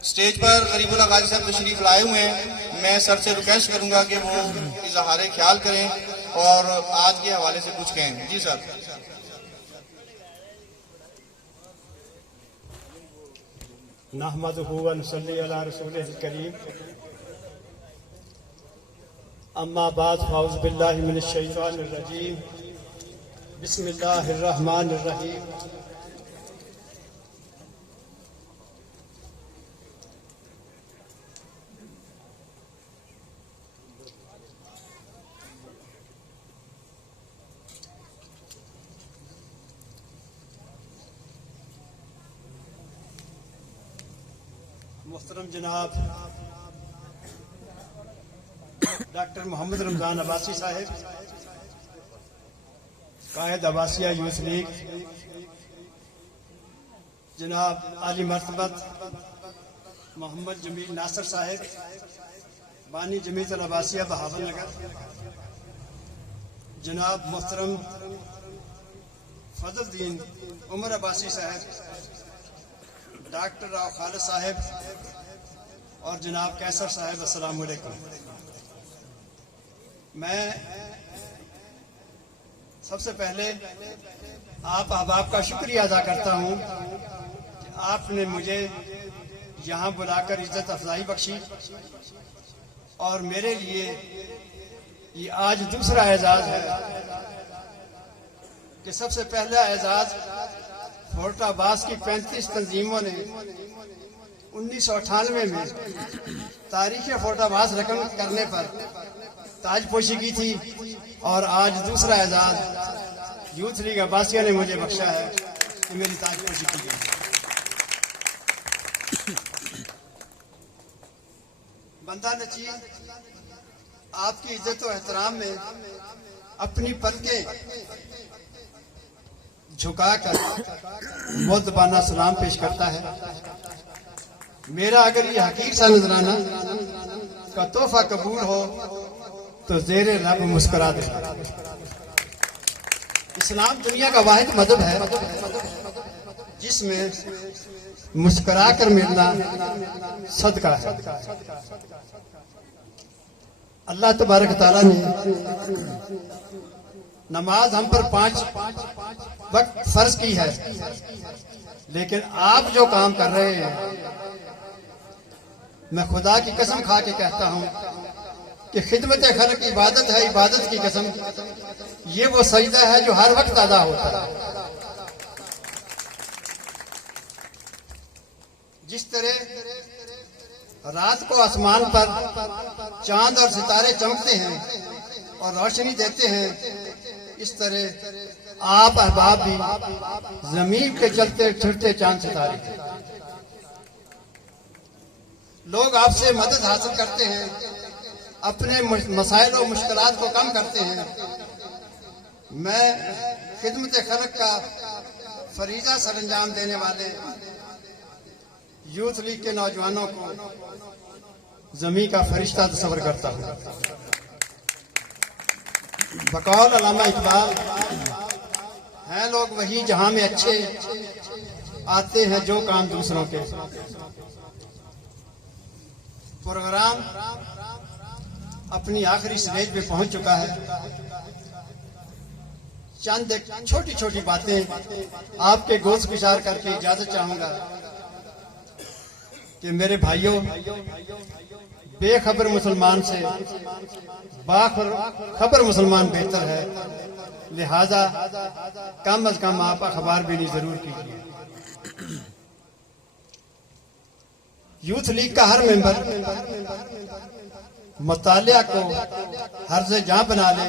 स्टेज पर गरीबुल्लाह गाजी साहब तशरीफ लाए हुए हैं। मैं सर से रिक्वेस्ट करूंगा कि वो इजहार ख्याल करें और आज के हवाले से कुछ कहें। जी सर। नहमदुहु व नसल्ली अला रसूलिल करीम, अम्मा बाद फ़ाउज़ बिल्लाहि मिनश शैतानिर रजीम, बिस्मिल्लाहिर रहमानिर रहीम। मोहतरम जनाब डॉक्टर मोहम्मद रमज़ान अब्बासी साहब, कायद अब्बासिया यूथ लीग, जनाब आली मरतबत मोहम्मद जमील नासर साहब, बानी जमीयत अल अब्बासिया बहावल नगर, जनाब मोहतरम फजलुद्दीन उमर अब्बासी साहब, डॉक्टर राव खालिद साहब और जनाब कैसर साहब, अस्सलाम वालेकुम। मैं सबसे पहले आप अहबाब का शुक्रिया अदा करता हूं कि आपने मुझे यहां बुलाकर इज्जत अफजाई बख्शी और मेरे लिए ये आज दूसरा एजाज है कि सबसे पहला एजाज फोर्टाबास की 35 तंजीमों ने 1998 में तारीख फोर्टाबास रकम करने पर ताजपोशी की थी और आज दूसरा एजाज यूथ लीग अब्बासिया ने मुझे बख्शा है कि मेरी ताजपोशी की गई। बंदा नचीज आपकी इज्जत और एहतराम में अपनी पलकें झुकाकर मुअद्दबाना सलाम पेश करता है। मेरा अगर ये हकीर सा नजराना का तोहफा कबूल हो तो जेरे रब मुस्कुरा दे। इस्लाम दुनिया का वाहिद मजहब है जिसमें मुस्कुरा कर मिलना सदका है। अल्लाह तबारक तआला ने नमाज हम पर 5 वक्त फर्ज की है, लेकिन आप जो काम कर रहे हैं, मैं खुदा की कसम खा के कहता हूं कि खिदमत खल्क इबादत है, इबादत की कसम। ये वो सजदा है जो हर वक्त अदा होता है। जिस तरह रात को आसमान पर चांद और सितारे चमकते हैं और रोशनी देते हैं, इस तरह आप अहबाब भी जमीन पे चलते फिरते चांद सितारे। लोग आपसे मदद हासिल करते हैं, अपने मसाइल और मुश्किलात को कम करते हैं। मैं खिदमत खल्क का फरीजा सरअंजाम देने वाले यूथ लीग के नौजवानों को जमीन का फरिश्ता तस्वर करता हूँ। बकौल अल्लामा इकबाल, हैं लोग वही जहां में अच्छे आते हैं जो काम दूसरों के। प्रोग्राम अपनी आखिरी स्टेज पे पहुंच चुका है। चंद एक छोटी छोटी बातें आपके गोश गुजार करके इजाजत चाहूंगा कि मेरे भाइयों, बेखबर मुसलमान से बाखबर मुसलमान बेहतर है, लिहाजा कम अज कम आप अखबार भी नहीं जरूर कीजिए। यूथ लीग का हर मेंबर मुतालिया को हर से जहां बना ले।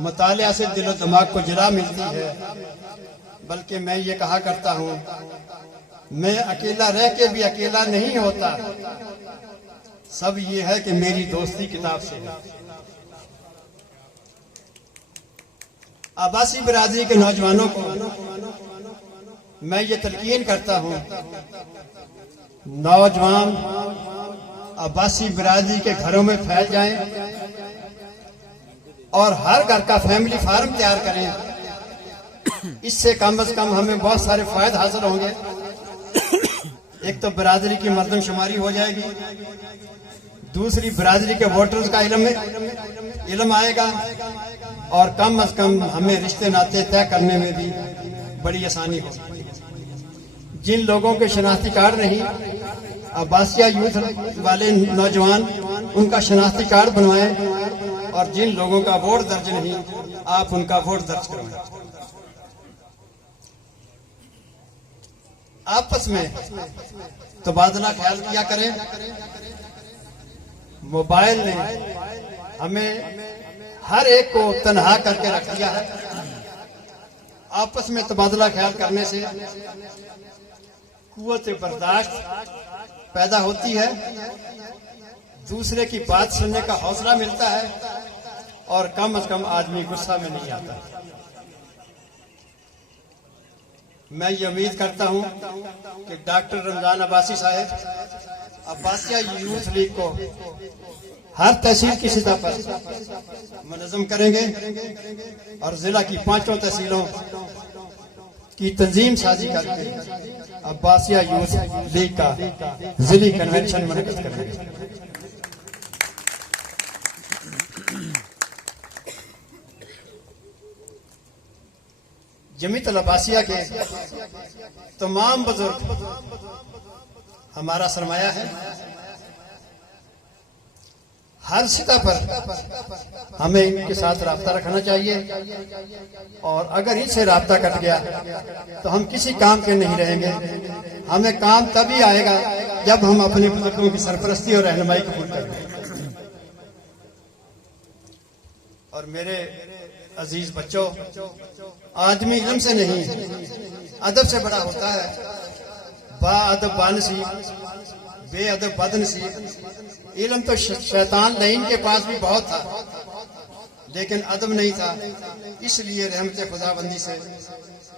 मुतालिया से दिलो दिमाग को जिला मिलती है। बल्कि मैं ये कहा करता हूं, मैं अकेला रह के भी अकेला नहीं होता। सब ये है कि मेरी दोस्ती किताब से है। अब्बासी बिरादरी के नौजवानों को मैं ये तलकीन करता हूं, नौजवान अब्बासी बिरादरी के घरों में फैल जाएं और हर घर का फैमिली फार्म तैयार करें। इससे कम से कम हमें बहुत सारे फायदे हासिल होंगे। एक तो बिरादरी की मर्दमशुमारी हो जाएगी, दूसरी बिरादरी के वोटर्स का इल्म आएगा, और कम अज कम हमें रिश्ते नाते तय करने में भी बड़ी आसानी होगी। जिन लोगों के शनाख्ती कार्ड नहीं, अब्बासिया यूथ वाले नौजवान उनका शनाख्ती कार्ड बनवाएं, और जिन लोगों का वोट दर्ज नहीं, आप उनका वोट दर्ज करवाएं। आपस में तबादला ख्याल किया करें। मोबाइल ने हमें हर एक को तन्हा करके रख दिया है। आपस में तबादला ख्याल करने से कुव्वत बर्दाश्त पैदा होती है, दूसरे की बात सुनने का हौसला मिलता है, और कम से कम आदमी गुस्सा में नहीं आता। मैं ये उम्मीद करता हूं कि डॉक्टर रमजान अब्बासी साहब अब्बासिया यूथ लीग को हर तहसील की सतह पर मुनज़्ज़म करेंगे, और जिला की 5 तहसीलों की तंजीम साजी करके अब्बासिया यूथ लीग का जिली कन्वेंशन मुनक़्क़िद करेंगे। जमीयत अब्बासिया के तमाम बुजुर्ग हमारा सरमाया है। हर सतह पर हमें इनके साथ राब्ता रखना चाहिए, और अगर इनसे राब्ता कट गया तो हम किसी काम के नहीं रहेंगे। हमें काम तभी आएगा जब हम अपने बुजुर्गों की सरपरस्ती और रहनुमाई कबूल करेंगे। और मेरे अजीज बच्चों, आदमी इल्म से नहीं अदब से बड़ा होता है। बाअदब बानसीब, बेअदब बदनसीब। इल्म तो शैतान लईन के पास भी बहुत था, लेकिन अदब नहीं था, इसलिए रहमत खुदाबंदी से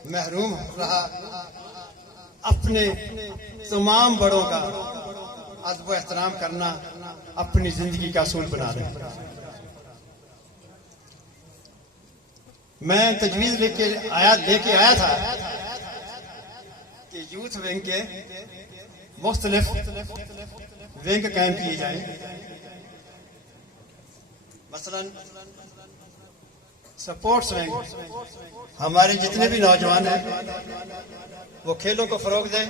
महरूम रहा। अपने तमाम बड़ों का अदब व एहतराम करना अपनी जिंदगी का असूल बना लें। मैं तजवीज लेके आया था कि यूथ विंग के मुख्तलिफ विंग कायम किए जाएं। मसलन स्पोर्ट्स विंग, हमारे जितने भी नौजवान हैं वो खेलों को फरोग दें,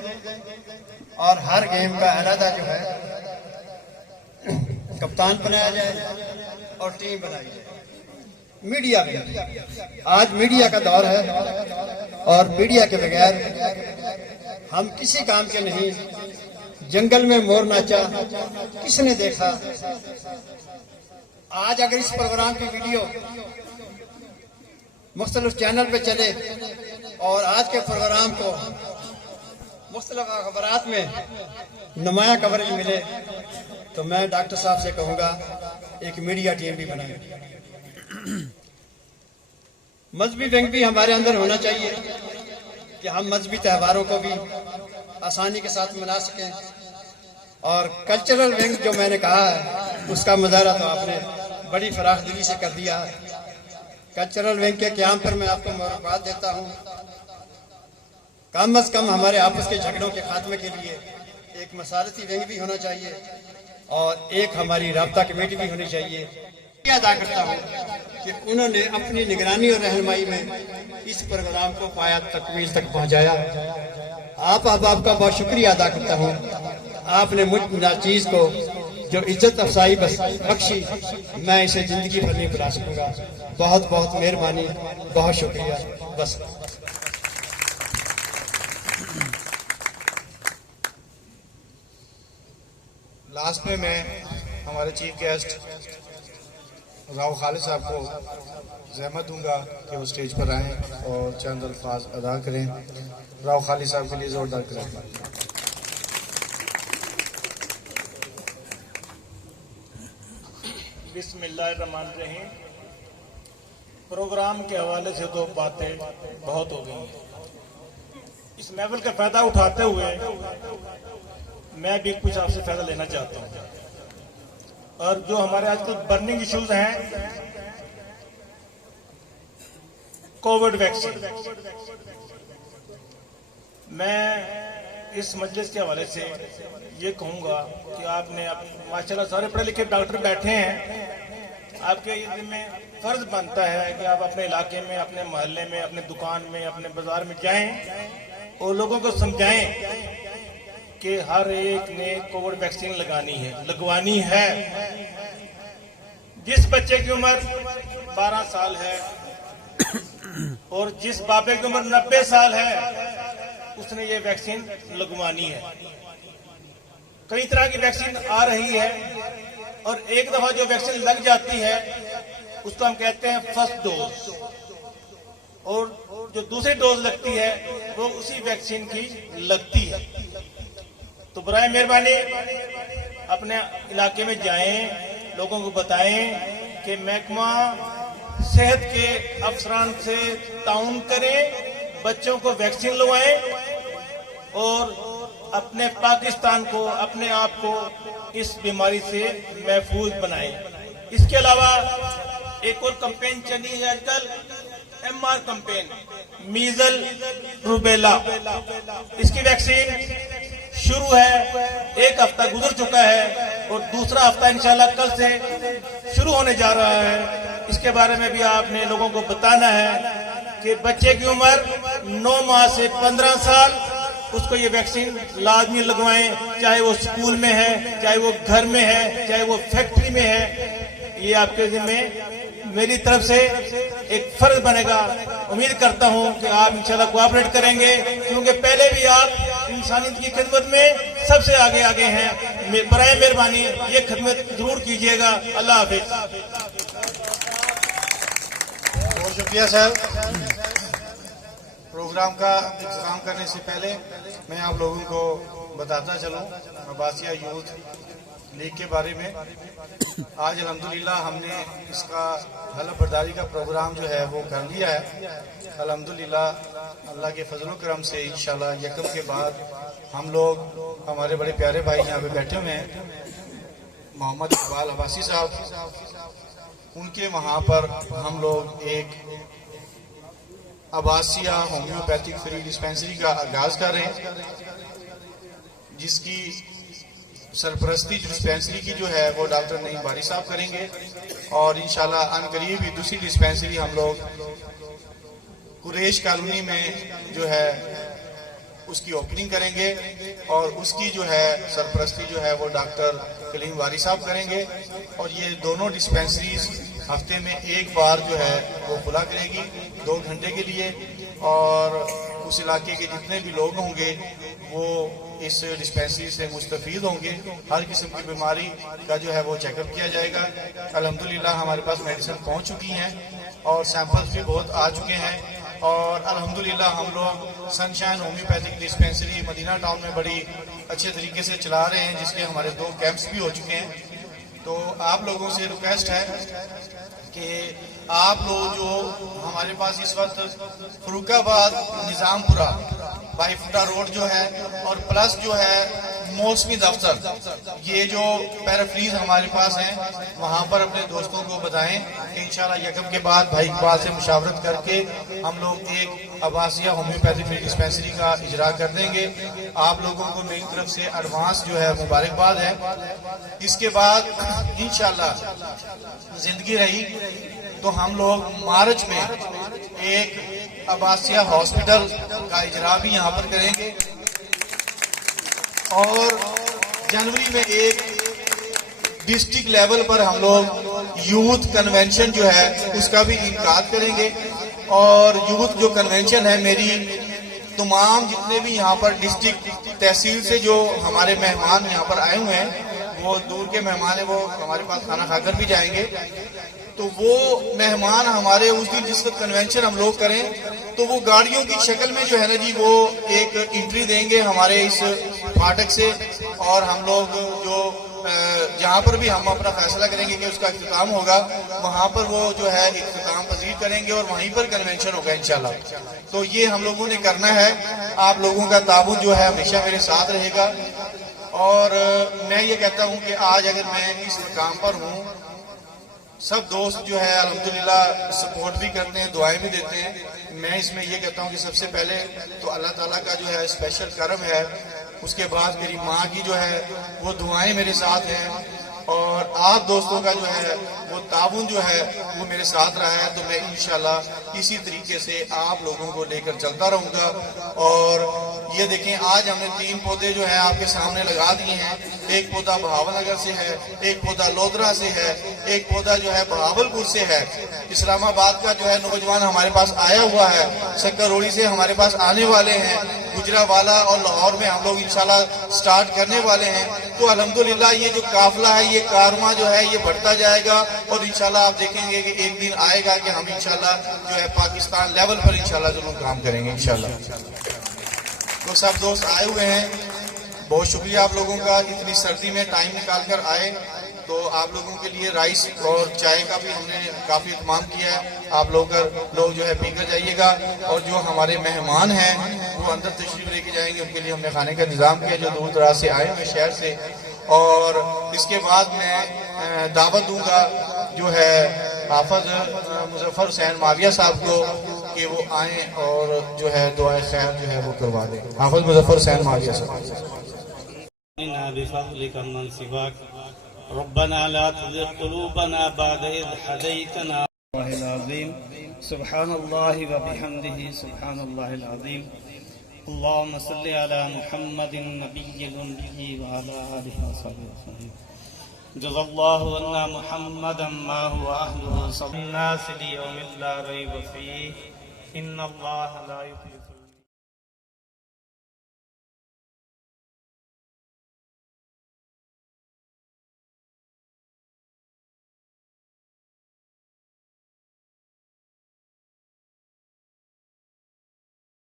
और हर गेम का अलहदा जो है कप्तान बनाया जाए और टीम बनाई जाए। मीडिया में आज मीडिया का दौर है, और मीडिया के बगैर हम किसी काम के नहीं। जंगल में मोर नाचा किसने देखा? आज अगर इस प्रोग्राम की वीडियो मुख्तलिफ चैनल पे चले और आज के प्रोग्राम को मुख्तलिफ अखबारात में नुमाया कवरेज मिले, तो मैं डॉक्टर साहब से कहूँगा एक मीडिया टीम भी बनाए। मजहबी विंग भी हमारे अंदर होना चाहिए कि हम मजहबी त्योहारों को भी आसानी के साथ मना सकें। और कल्चरल विंग जो मैंने कहा है, उसका मुजाहरा तो आपने बड़ी फराख दिली से कर दिया है। कल्चरल विंग के क़याम पर मैं आपको मुबारकबाद देता हूँ। कम से कम हमारे आपस के झगड़ों के खात्मे के लिए एक मसालती विंग भी होना चाहिए, और एक हमारी राब्ता कमेटी भी होनी चाहिए। अदा करता हूँ कि उन्होंने अपनी निगरानी और रहनुमाई में इस प्रोग्राम को पाया तकमील तक पहुँचाया। आपका बहुत शुक्रिया अदा करता हूँ। आपने मुझ नाचीज को जो इज्जत अफसाई बख्शी, मैं इसे जिंदगी भर नहीं भुला सकूंगा। बहुत बहुत मेहरबानी, बहुत शुक्रिया। बस लास्ट में मैं हमारे चीफ गेस्ट राव खालिद साहब को ज़हमत दूंगा कि वो स्टेज पर आएँ और चंद अल्फाज अदा करें। राव खालिद साहब के लिए जोरदार करें। बिस्मिल्लाहिर्रहमानिर्रहीम। प्रोग्राम के हवाले से तो बातें बहुत हो गई हैं। इस महफिल का फायदा उठाते हुए मैं भी कुछ आपसे फायदा लेना चाहता हूँ। और जो हमारे आजकल बर्निंग इश्यूज हैं, कोविड वैक्सीन, मैं इस मजलिस के हवाले से ये कहूँगा कि आपने माशाल्लाह सारे पढ़े लिखे डॉक्टर बैठे हैं, आपके ये जिम्मे फर्ज बनता है कि आप अपने इलाके में, अपने मोहल्ले में, अपने दुकान में, अपने बाजार में जाएं और लोगों को समझाएं कि हर एक ने कोविड वैक्सीन लगवानी है। जिस बच्चे की उम्र 12 साल है और जिस बाबे की उम्र 90 साल है, उसने ये वैक्सीन लगवानी है। कई तरह की वैक्सीन आ रही है और एक दफा जो वैक्सीन लग जाती है उसको हम कहते हैं फर्स्ट डोज, और जो दूसरी डोज लगती है वो उसी वैक्सीन की लगती है। तो बराए मेहरबानी अपने इलाके में जाएं, लोगों को बताएं कि महकमा सेहत के अफसरान से ताउन करें, बच्चों को वैक्सीन लगवाएं और अपने पाकिस्तान को, अपने आप को इस बीमारी से महफूज बनाएं। इसके अलावा एक और कैंपेन चली है आजकल, MR कैंपेन, मीजल रूबेला। इसकी वैक्सीन शुरू है, एक हफ्ता गुजर चुका है और दूसरा हफ्ता इंशाल्लाह कल से शुरू होने जा रहा है। इसके बारे में भी आपने लोगों को बताना है कि बच्चे की उम्र 9 माह से 15 साल, उसको ये वैक्सीन लाजमी लगवाएं, चाहे वो स्कूल में है, चाहे वो घर में है, चाहे वो फैक्ट्री में है। ये आपके जिम्मे मेरी तरफ से एक फर्ज बनेगा। उम्मीद करता हूं कि आप इंशाल्लाह कोऑपरेट करेंगे, क्योंकि पहले भी आप इंसानियत की खिदमत में सबसे आगे हैं। बराए मेहरबानी ये खिदमत जरूर कीजिएगा। अल्लाह हाफिज। बहुत शुक्रिया सर। प्रोग्राम का इंतजाम करने से पहले मैं आप लोगों को बताता चलूं अब्बासिया यूथ लीग के बारे में। आज अल्हम्दुलिल्लाह हमने इसका हलफ बर्दारी का प्रोग्राम जो है वो कर लिया है। अल्हम्दुलिल्लाह अल्लाह के फजल करम से इंशाल्लाह यकम के बाद हम लोग, हमारे बड़े प्यारे भाई यहाँ पे बैठे हुए हैं, मोहम्मद इकबाल अब्बासी साहब, उनके वहाँ पर हम लोग एक अब्बासिया होम्योपैथिक फ्री डिस्पेंसरी का आगाज कर रहे हैं, जिसकी सरपरस्ती डिस्पेंसरी की जो है वो डॉक्टर नईम बारी साहब करेंगे और इंशाल्लाह अनकरीब ही दूसरी डिस्पेंसरी हम लोग कुरैश कॉलोनी में जो है उसकी ओपनिंग करेंगे और उसकी जो है सरपरस्ती जो है वो डॉक्टर कलीम वारी साहब करेंगे। और ये दोनों डिस्पेंसरीज हफ्ते में एक बार जो है वो खुला करेगी 2 घंटे के लिए, और उस इलाके के जितने भी लोग होंगे वो इस डिस्पेंसरी से मुस्तफीद होंगे। हर किस्म की बीमारी का जो है वो चेकअप किया जाएगा। अल्हम्दुलिल्लाह हमारे पास मेडिसिन पहुंच चुकी हैं और सैंपल्स भी बहुत आ चुके हैं और अल्हम्दुलिल्लाह हम लोग Sunshine Homeopathic Dispensary Madina Town में बड़ी अच्छे तरीके से चला रहे हैं, जिसके हमारे 2 कैंप्स भी हो चुके हैं। तो आप लोगों से रिक्वेस्ट है कि आप लोग जो हमारे पास इस वक्त फरुखाबाद निजामपुरा बाईफुटा रोड जो है और प्लस जो है मौसमी दफ्तर, ये जो पैराफ्रीज हमारे पास हैं, वहाँ पर अपने दोस्तों को बताएं कि इंशाल्लाह यकम के बाद भाई इकबाल से मुशावरत करके हम लोग एक अब्बासिया होम्योपैथिक डिस्पेंसरी का इजरा कर देंगे। आप लोगों को मेरी तरफ से एडवांस जो है मुबारकबाद है। इसके बाद इंशाल्लाह जिंदगी रही तो हम लोग मार्च में एक अब्बासिया हॉस्पिटल का इजरा भी यहाँ पर करेंगे और जनवरी में एक डिस्ट्रिक्ट लेवल पर हम लोग यूथ कन्वेंशन जो है उसका भी इनकाद करेंगे। और यूथ जो कन्वेंशन है, मेरी तमाम जितने भी यहाँ पर डिस्ट्रिक्ट तहसील से जो हमारे मेहमान यहाँ पर आए हुए हैं, वो दूर के मेहमान है, वो हमारे पास खाना खाकर भी जाएंगे। तो वो मेहमान हमारे उस दिन जिस वक्त कन्वेंशन हम लोग करें तो वो गाड़ियों की शक्ल में जो है ना जी वो एक एंट्री देंगे हमारे इस फाटक से, और हम लोग जो जहाँ पर भी हम अपना फैसला करेंगे कि उसका इख्तिताम होगा, वहाँ पर वो जो है इख्तिताम पजीर करेंगे और वहीं पर कन्वेंशन होगा इंशाल्लाह। तो ये हम लोगों ने करना है। आप लोगों का ताबूत जो है हमेशा मेरे साथ रहेगा। और मैं ये कहता हूँ कि आज अगर मैं इस मकाम पर हूँ, सब दोस्त जो है अल्हम्दुलिल्लाह सपोर्ट भी करते हैं, दुआएं भी देते हैं। मैं इसमें ये कहता हूँ कि सबसे पहले तो अल्लाह ताला का जो है स्पेशल करम है उसके बाद मेरी माँ की जो है वो दुआएं मेरे साथ हैं, और आप दोस्तों का जो है वो ताउन जो है वो मेरे साथ रहा है। तो मैं इंशाल्लाह इसी तरीके से आप लोगों को लेकर चलता रहूँगा। और ये देखें, आज हमने 3 पौधे जो है आपके सामने लगा दिए हैं। एक पौधा बहावलनगर से है, एक पौधा लोधरा से है, एक पौधा जो है बहावलपुर से है। इस्लामाबाद का जो है नौजवान हमारे पास आया हुआ है, सक्करोड़ी से हमारे पास आने वाले हैं, गुजरावाला और लाहौर में हम लोग इंशाल्लाह स्टार्ट करने वाले हैं। तो अल्हम्दुलिल्लाह ये जो काफिला है, ये कारवां जो है ये बढ़ता जाएगा, और इंशाल्लाह आप देखेंगे कि एक दिन आएगा कि हम इंशाल्लाह जो है पाकिस्तान लेवल पर इंशाल्लाह जरूर काम करेंगे इंशाल्लाह। तो सब दोस्त आए हुए हैं, बहुत शुक्रिया आप लोगों का, इतनी सर्दी में टाइम निकाल कर आए। तो आप लोगों के लिए राइस और चाय का भी हमने काफ़ी इंतजाम किया है, आप लोग जो है पीकर जाइएगा। और जो हमारे मेहमान हैं वो अंदर तशरीफ लेके जाएंगे, उनके लिए हमने खाने का इंतजाम किया जो दूर दराज से आए हुए शहर से। और इसके बाद मैं दावत दूंगा जो है हाफिज मुजफ्फर हुसैन माविया साहब को कि वो आए और जो है दुआए खैर जो है वो करवा दें। हाफिज मुजफ्फर हुसैन माविया साहब। रब्बना ला तुज़िग़ क़ुलूबना बअद इज़ हदैतना सुब्हानल्लाहि व बिहम्दिही सुब्हानल्लाहिल अज़ीम। अल्लाहुम्मा सल्लि अला मुहम्मदिन नबिय्यिल उम्मी व अला आलिहि व सहबिही जज़ाल्लाहु अन्ना मुहम्मदन मा हुवा अहलुहु सल्लल्लाहु अलैहि व सल्लम ला रैब फीहि इन्नल्लाहा ला युहिब्बुल